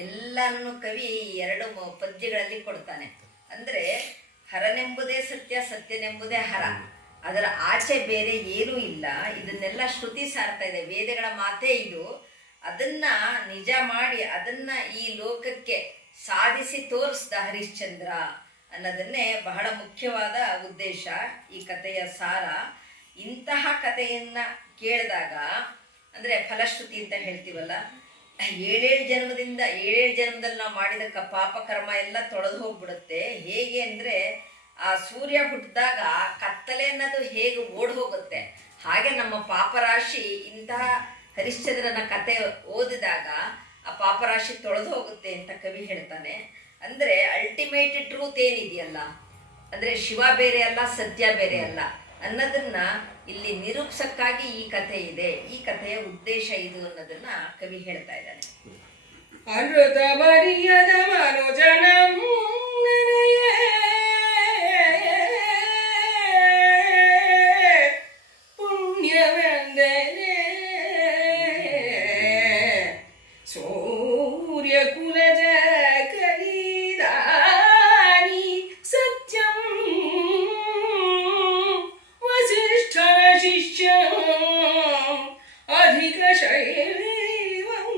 ಎಲ್ಲನೂ ಕವಿ ಎರಡು ಪದ್ಯಗಳಲ್ಲಿ ಕೊಡ್ತಾನೆ. ಅಂದ್ರೆ ಹರನೆಂಬುದೇ ಸತ್ಯ, ಸತ್ಯನೆಂಬುದೇ ಹರ, ಅದರ ಆಚೆ ಬೇರೆ ಏನೂ ಇಲ್ಲ. ಇದನ್ನೆಲ್ಲ ಶ್ರುತಿ ಸಾರ್ತಾ ಇದೆ, ವೇದಗಳ ಮಾತೇ ಇದು. ಅದನ್ನ ನಿಜ ಮಾಡಿ ಅದನ್ನ ಈ ಲೋಕಕ್ಕೆ ಸಾಧಿಸಿ ತೋರಿಸ್ದ ಹರಿಶ್ಚಂದ್ರ ಅನ್ನೋದನ್ನೇ ಬಹಳ ಮುಖ್ಯವಾದ ಉದ್ದೇಶ ಈ ಕಥೆಯ ಸಾರ. ಇಂತಹ ಕಥೆಯನ್ನ ಕೇಳಿದಾಗ ಅಂದರೆ ಫಲಶ್ರುತಿ ಅಂತ ಹೇಳ್ತೀವಲ್ಲ, ಏಳೇಳು ಜನ್ಮದಲ್ಲಿ ನಾವು ಮಾಡಿದ ಪಾಪ ಕರ್ಮ ಎಲ್ಲ ತೊಳೆದು ಹೋಗ್ಬಿಡುತ್ತೆ. ಹೇಗೆ ಅಂದರೆ ಆ ಸೂರ್ಯ ಹುಟ್ಟಿದಾಗ ಕತ್ತಲೆ ಅನ್ನೋದು ಹೇಗೆ ಓಡ್ ಹೋಗುತ್ತೆ, ಹಾಗೆ ನಮ್ಮ ಪಾಪರಾಶಿ ಇಂತಹ ಹರಿಶ್ಚಂದ್ರನ ಕತೆ ಓದಿದಾಗ ಆ ಪಾಪರಾಶಿ ತೊಳೆದು ಹೋಗುತ್ತೆ ಅಂತ ಕವಿ ಹೇಳ್ತಾನೆ. ಅಂದರೆ ಅಲ್ಟಿಮೇಟ್ ಟ್ರೂತ್ ಏನಿದೆಯಲ್ಲ, ಅಂದರೆ ಶಿವ ಬೇರೆ ಅಲ್ಲ, ಸತ್ಯ ಬೇರೆ ಅಲ್ಲ ಅನ್ನೋದನ್ನ ಇಲ್ಲಿ ನಿರೂಪಿಸಕ್ಕಾಗಿ ಈ ಕಥೆ ಇದೆ. ಈ ಕಥೆಯ ಉದ್ದೇಶ ಇದು ಅನ್ನೋದನ್ನ ಕವಿ ಹೇಳ್ತಾ ಇದ್ದಾನೆ. ಅಮೃತ ಬರಿಯದ ಮನುಜನ ಪುಣ್ಯವೆಂದರೆ ಸೂರ್ಯ ಕುಲಜ ಕಲಿದಾನಿ ಸತ್ಯಂ ವಸಿಷ್ಠರ ಶಿಷ್ಯ ಅಧಿಕ ಶೈವಂ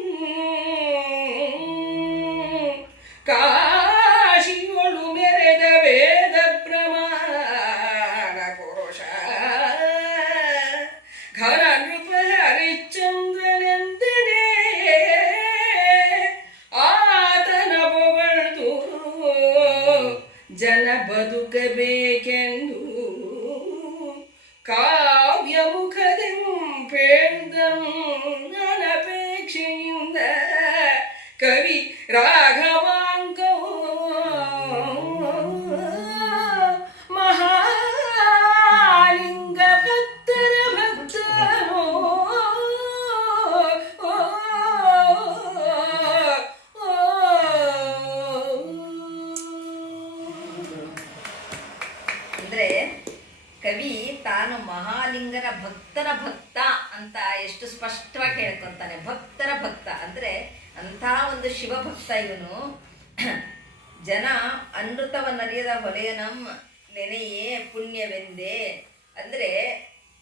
ಕಾಶಿಯೊಳು ಮೆರೆದ ವೇದ ಪ್ರಮಾಣ ಪುರುಷ ಘನ ನೃಪ ಹರಿಶ್ಚಂದ್ರನೆಂದೆಡೆ ಆತನ ಬೊಗಳ್ದು ಜನ ಬದುಕಬೇಕೆಂದು ಕಾವ್ಯ ಮುಖದೆಂಪೇಳ್ದನು ಅನಪೇಕ್ಷೆಯಿಂದ ಕವಿ ರಾಘವಾಂಕ ಮಹಾಲಿಂಗ ಭಕ್ತರ ಭಕ್ತರು ಅಂದ್ರೆ ಕವಿ ತಾನು ಮಹಾಲಿಂಗನ ಭಕ್ತರ ಭಕ್ತ ಅಂತ ಎಷ್ಟು ಸ್ಪಷ್ಟವಾಗಿ ಹೇಳ್ಕೊಂತಾನೆ. ಭಕ್ತರ ಭಕ್ತ ಅಂದ್ರೆ ಅಂಥ ಒಂದು ಶಿವಭಕ್ತ ಇವನು. ಜನ ಅನೃತವನ್ನರಿಯದ ಹೊಲೆಯನಂ ನೆನೆಯೇ ಪುಣ್ಯವೆಂದೇ. ಅಂದರೆ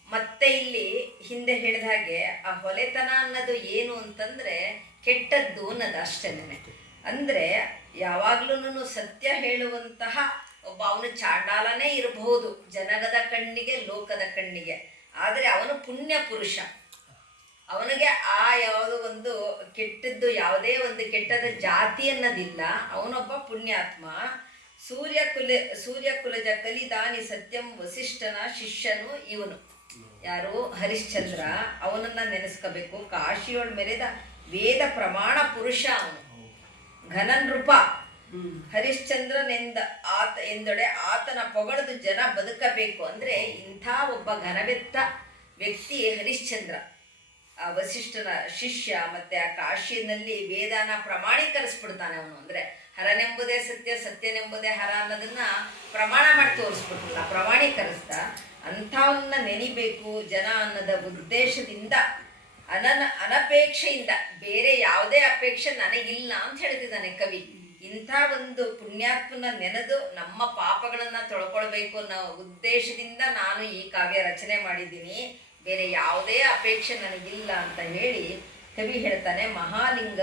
ಮತ್ತೆ ಇಲ್ಲಿ ಹಿಂದೆ ಹೇಳಿದ ಹಾಗೆ ಆ ಹೊಲೆತನ ಅನ್ನೋದು ಏನು ಅಂತಂದರೆ ಕೆಟ್ಟದ್ದು ಅನ್ನೋದು ಅಷ್ಟೇನೆ. ಅಂದರೆ ಯಾವಾಗ್ಲೂ ಸತ್ಯ ಹೇಳುವಂತಹ ಒಬ್ಬ ಅವನು ಚಾಂಡಾಲನೇ ಇರಬಹುದು ಜನಗದ ಕಣ್ಣಿಗೆ, ಲೋಕದ ಕಣ್ಣಿಗೆ. ಆದರೆ ಅವನು ಪುಣ್ಯ ಪುರುಷ. ಅವನಿಗೆ ಆ ಯಾವುದೋ ಒಂದು ಕೆಟ್ಟದ್ದು, ಯಾವುದೇ ಒಂದು ಕೆಟ್ಟದ ಜಾತಿ ಅನ್ನೋದಿಲ್ಲ. ಅವನೊಬ್ಬ ಪುಣ್ಯಾತ್ಮ. ಸೂರ್ಯಕುಲಜ ಕಲಿದಾನಿ ಸತ್ಯಂ ವಸಿಷ್ಠನ ಶಿಷ್ಯನು ಇವನು. ಯಾರು? ಹರಿಶ್ಚಂದ್ರ. ಅವನನ್ನ ನೆನೆಸ್ಕೋಬೇಕು. ಕಾಶಿಯೊಳ್ ಮೆರೆದ ವೇದ ಪ್ರಮಾಣ ಪುರುಷ ಅವನು. ಘನನೃಪ ಹರಿಶ್ಚಂದ್ರನೆಂದ ಎಂದೊಡೆ ಆತನ ಪೊಗಳದು ಜನ ಬದುಕಬೇಕು. ಅಂದರೆ ಇಂಥ ಒಬ್ಬ ಘನವೆತ್ತ ವ್ಯಕ್ತಿ ಹರಿಶ್ಚಂದ್ರ, ಆ ವಸಿಷ್ಠನ ಶಿಷ್ಯ. ಮತ್ತೆ ಆ ಕಾಶಿಯಲ್ಲಿ ವೇದನ ಪ್ರಮಾಣೀಕರಿಸ್ಬಿಡ್ತಾನೆ ಅವನು. ಅಂದರೆ ಹರನೆಂಬುದೇ ಸತ್ಯ, ಸತ್ಯನೆಂಬುದೇ ಹರ ಅನ್ನೋದನ್ನ ಪ್ರಮಾಣ ಮಾಡಿ ತೋರಿಸ್ಬಿಟ್ರಲ್ಲ, ಪ್ರಮಾಣೀಕರಿಸ್ದ. ಅಂಥವನ್ನ ನೆನಿಬೇಕು ಜನ ಅನ್ನೋದ ಉದ್ದೇಶದಿಂದ, ಅನಪೇಕ್ಷೆಯಿಂದ, ಬೇರೆ ಯಾವುದೇ ಅಪೇಕ್ಷೆ ನನಗಿಲ್ಲ ಅಂತ ಹೇಳ್ತಿದ್ದಾನೆ ಕವಿ. ಇಂಥ ಒಂದು ಪುಣ್ಯಾತ್ಮನ ನೆನೆದು ನಮ್ಮ ಪಾಪಗಳನ್ನು ತೊಳ್ಕೊಳ್ಬೇಕು ಅನ್ನೋ ಉದ್ದೇಶದಿಂದ ನಾನು ಈ ಕಾವ್ಯ ರಚನೆ ಮಾಡಿದ್ದೀನಿ. ಬೇರೆ ಯಾವುದೇ ಅಪೇಕ್ಷೆ ನನಗಿಲ್ಲ ಅಂತ ಹೇಳಿ ಕವಿ ಹೇಳ್ತಾನೆ. ಮಹಾಲಿಂಗ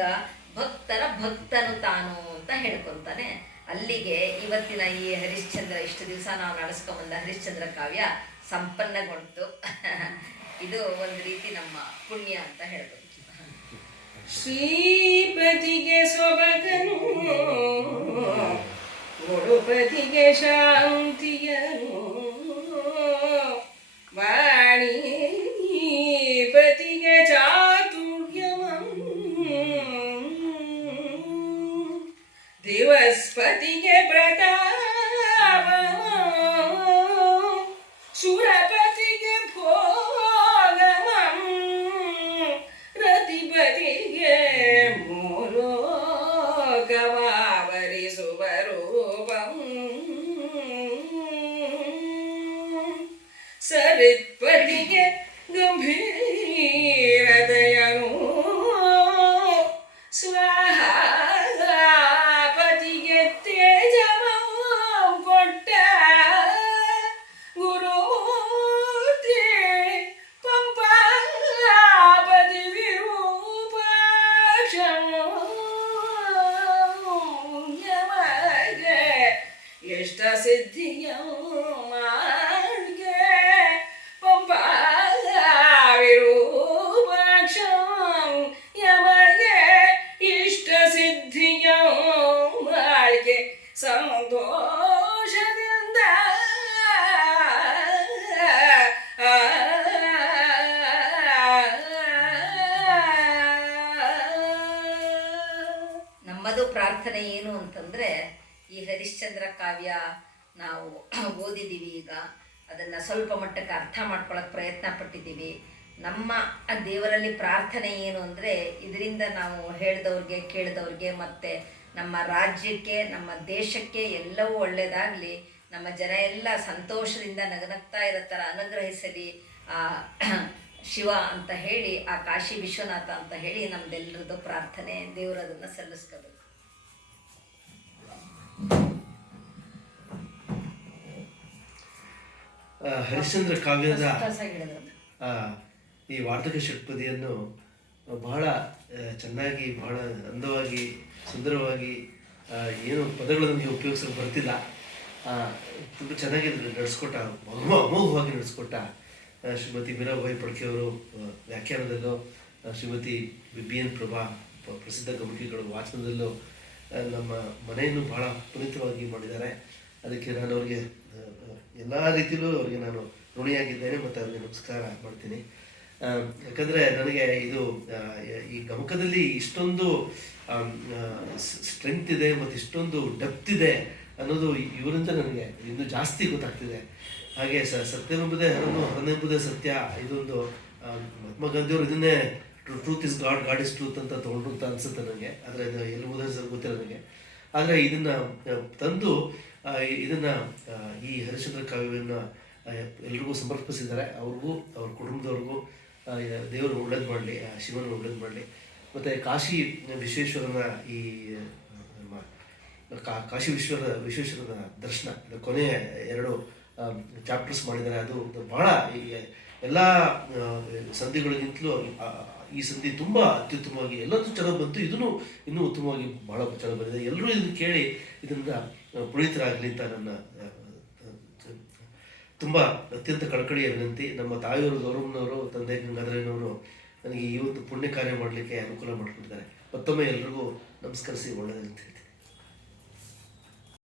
ಭಕ್ತರ ಭಕ್ತನು ತಾನು ಅಂತ ಹೇಳ್ಕೊತಾನೆ. ಅಲ್ಲಿಗೆ ಇವತ್ತಿನ ಈ ಹರಿಶ್ಚಂದ್ರ, ಇಷ್ಟು ದಿವಸ ನಾವು ನಡೆಸ್ಕೊಂಬಂದ ಹರಿಶ್ಚಂದ್ರ ಕಾವ್ಯ ಸಂಪನ್ನಗೊಂಡು ಇದು ಒಂದು ರೀತಿ ನಮ್ಮ ಪುಣ್ಯ ಅಂತ ಹೇಳ್ಬೋದು. ಶ್ರೀಪತಿಗೆ ಸೊಬಗನು, ಗುರುಪತಿಗೆ ಶಾಂತಿಯನು, ವಾಣಿಪತಿಗೆ ಚಾತುರ್ಯಮಂ, ದಿವಸ್ಪತಿಗೆ ಪ್ರತಾಪ, ಸುರಪತಿಗೆ ಭೋಗಮಂ, ರತಿಪತಿಗೆ ಮೂಲೋಕವಾವರಿಸುವ ರೂಪಂ, ಸರಿತ್ಪತಿಗೆ ಗಂಭೀರತೆಯನು, ಸ್ವಾಹಾಪತಿಗೆ ತೇಜವಂ ಕೊಟ್ಟ, ಗುರುಮೂರ್ತಿ ಪಂಪಾಪತಿ ವಿರೂಪಾಕ್ಷಂ, ಯಮಗೆ ಇಷ್ಟ ಸಿದ್ಧಿಯಂ ಮಾರ್ಗೆ ಪಂಪಾ ವಿರೂಪಾಕ್ಷಂ, ಯಮಗೆ ಇಷ್ಟ ಸಿದ್ಧಿಯಂ ಮಾರ್ಗೆ ಸಂತೋಷದಿಂದ ನಮ್ಮದು ಪ್ರಾರ್ಥನೆ ಏನು ಅಂತಂದರೆ, ಈ ಹರಿಶ್ಚಂದ್ರ ಕಾವ್ಯ ನಾವು ಓದಿದ್ದೀವಿ. ಈಗ ಅದನ್ನು ಸ್ವಲ್ಪ ಮಟ್ಟಕ್ಕೆ ಅರ್ಥ ಮಾಡ್ಕೊಳ್ಳೋಕೆ ಪ್ರಯತ್ನ ಪಟ್ಟಿದ್ದೀವಿ. ನಮ್ಮ ದೇವರಲ್ಲಿ ಪ್ರಾರ್ಥನೆ ಏನು ಅಂದರೆ, ಇದರಿಂದ ನಾವು ಹೇಳಿದವ್ರಿಗೆ, ಕೇಳಿದವ್ರಿಗೆ, ಮತ್ತು ನಮ್ಮ ರಾಜ್ಯಕ್ಕೆ, ನಮ್ಮ ದೇಶಕ್ಕೆ ಎಲ್ಲವೂ ಒಳ್ಳೆಯದಾಗಲಿ, ನಮ್ಮ ಜನ ಎಲ್ಲ ಸಂತೋಷದಿಂದ ನಗನಗ್ತಾ ಇರೋ ಥರ ಅನುಗ್ರಹಿಸಲಿ ಆ ಶಿವ ಅಂತ ಹೇಳಿ, ಆ ಕಾಶಿ ವಿಶ್ವನಾಥ ಅಂತ ಹೇಳಿ ನಮ್ದೆಲ್ಲರದ್ದು ಪ್ರಾರ್ಥನೆ. ದೇವರು ಅದನ್ನು ಸಲ್ಲಿಸ್ಕೋಬೇಕು. ಹರಿಶ್ಚಂದ್ರ ಕಾವ್ಯದ ಹೇಳಿದ್ರು. ಈ ವಾರ್ತಕ ಷಟ್ಪದಿಯನ್ನು ಬಹಳ ಚೆನ್ನಾಗಿ, ಬಹಳ ಅಂದವಾಗಿ, ಸುಂದರವಾಗಿ, ಏನು ಪದಗಳು ನಮಗೆ ಉಪಯೋಗಿಸೋಕೆ ಬರ್ತಿಲ್ಲ, ತುಂಬ ಚೆನ್ನಾಗಿ ನಡೆಸ್ಕೊಟ್ಟ, ಅಮೋಘವಾಗಿ ನಡೆಸ್ಕೊಟ್ಟ ಶ್ರೀಮತಿ ಮೀರಾಬಾಯಿ ಪಡ್ಕೆಯವರು ವ್ಯಾಖ್ಯಾನದಲ್ಲೂ, ಶ್ರೀಮತಿ BN ಪ್ರಭಾ ಪ್ರಸಿದ್ಧ ಗಮಕಿಗಳು ವಾಚನದಲ್ಲೂ ನಮ್ಮ ಮನೆಯನ್ನು ಬಹಳ ಪುನೀತವಾಗಿ ಮಾಡಿದ್ದಾರೆ. ಅದಕ್ಕೆ ನಾನು ಅವರಿಗೆ ಎಲ್ಲ ರೀತಿಯಲ್ಲೂ ಅವರಿಗೆ ನಾನು ಋಣಿಯಾಗಿದ್ದೇನೆ ಮತ್ತು ಅವರಿಗೆ ನಮಸ್ಕಾರ ಮಾಡ್ತೀನಿ. ಯಾಕಂದರೆ ನನಗೆ ಇದು ಈ ಗಮಕದಲ್ಲಿ ಇಷ್ಟೊಂದು ಸ್ಟ್ರೆಂತ್ ಇದೆ ಮತ್ತು ಇಷ್ಟೊಂದು ಡೆಪ್ತ್ ಇದೆ ಅನ್ನೋದು ಇವರಿಂದ ನನಗೆ ಇನ್ನೂ ಜಾಸ್ತಿ ಗೊತ್ತಾಗ್ತಿದೆ. ಹಾಗೆ ಸತ್ಯವೆಂಬುದೇ ಹರನೆಂಬುದೇ ಸತ್ಯ, ಇದೊಂದು ಮಹಾತ್ಮ ಗಾಂಧಿಯವರು ಇದನ್ನೇ truth is god, god is truth ಅಂತ ತೊಗೊಂಡು ಅಂತ ಅನಿಸುತ್ತೆ ನನಗೆ. ಆದರೆ ಅದು ಎಲ್ಲಿ ಓದಿಸೋದು ಗೊತ್ತಿಲ್ಲ ನನಗೆ. ಆದರೆ ಇದನ್ನು ತಂದು ಇದನ್ನು ಈ ಹರಿಶ್ಚಂದ್ರ ಕಾವ್ಯವನ್ನು ಎಲ್ರಿಗೂ ಸಮರ್ಪಿಸಿದ್ದಾರೆ. ಅವ್ರಿಗೂ, ಅವ್ರ ಕುಟುಂಬದವ್ರಿಗೂ ದೇವರು ಒಳ್ಳೇದು ಮಾಡಲಿ, ಶಿವನು ಒಳ್ಳೇದು ಮಾಡಲಿ. ಮತ್ತು ಕಾಶಿ ವಿಶ್ವೇಶ್ವರನ ಈ ಕಾಶಿ ವಿಶ್ವೇಶ್ವರನ ದರ್ಶನ ಕೊನೆಯ 2 ಚಾಪ್ಟರ್ಸ್ ಮಾಡಿದ್ದಾರೆ. ಅದು ಬಹಳ ಎಲ್ಲ ಸಂಧಿಗಳಿಗಿಂತಲೂ ಈ ಸಂಧಿ ತುಂಬ ಅತ್ಯುತ್ತಮವಾಗಿ, ಎಲ್ಲದೂ ಚೆನ್ನಾಗಿ ಬಂತು. ಇದನ್ನು ಇನ್ನೂ ಉತ್ತಮವಾಗಿ ಬಹಳ ಚೆನ್ನಾಗಿ ಬಂದಿದೆ. ಎಲ್ಲರೂ ಇದನ್ನು ಕೇಳಿ ಇದರಿಂದ ಪುನೀತರಾಗಲಿ ಅಂತ ನನ್ನ ತುಂಬ ಅತ್ಯಂತ ಕಳಕಳಿಯ ವಿನಂತಿ. ನಮ್ಮ ತಾಯಿಯವರು ಗೌರಮ್ಮನವರು, ತಂದೆ ಗಂಗಾಧರಯ್ಯನವರು ನನಗೆ ಈ ಒಂದು ಪುಣ್ಯ ಕಾರ್ಯ ಮಾಡಲಿಕ್ಕೆ ಅನುಕೂಲ ಮಾಡಿಕೊಟ್ಟಿದ್ದಾರೆ. ಮತ್ತೊಮ್ಮೆ ಎಲ್ರಿಗೂ ನಮಸ್ಕರಿಸಿ ಒಳ್ಳೆಯದಂತ ಹೇಳ್ತೀನಿ.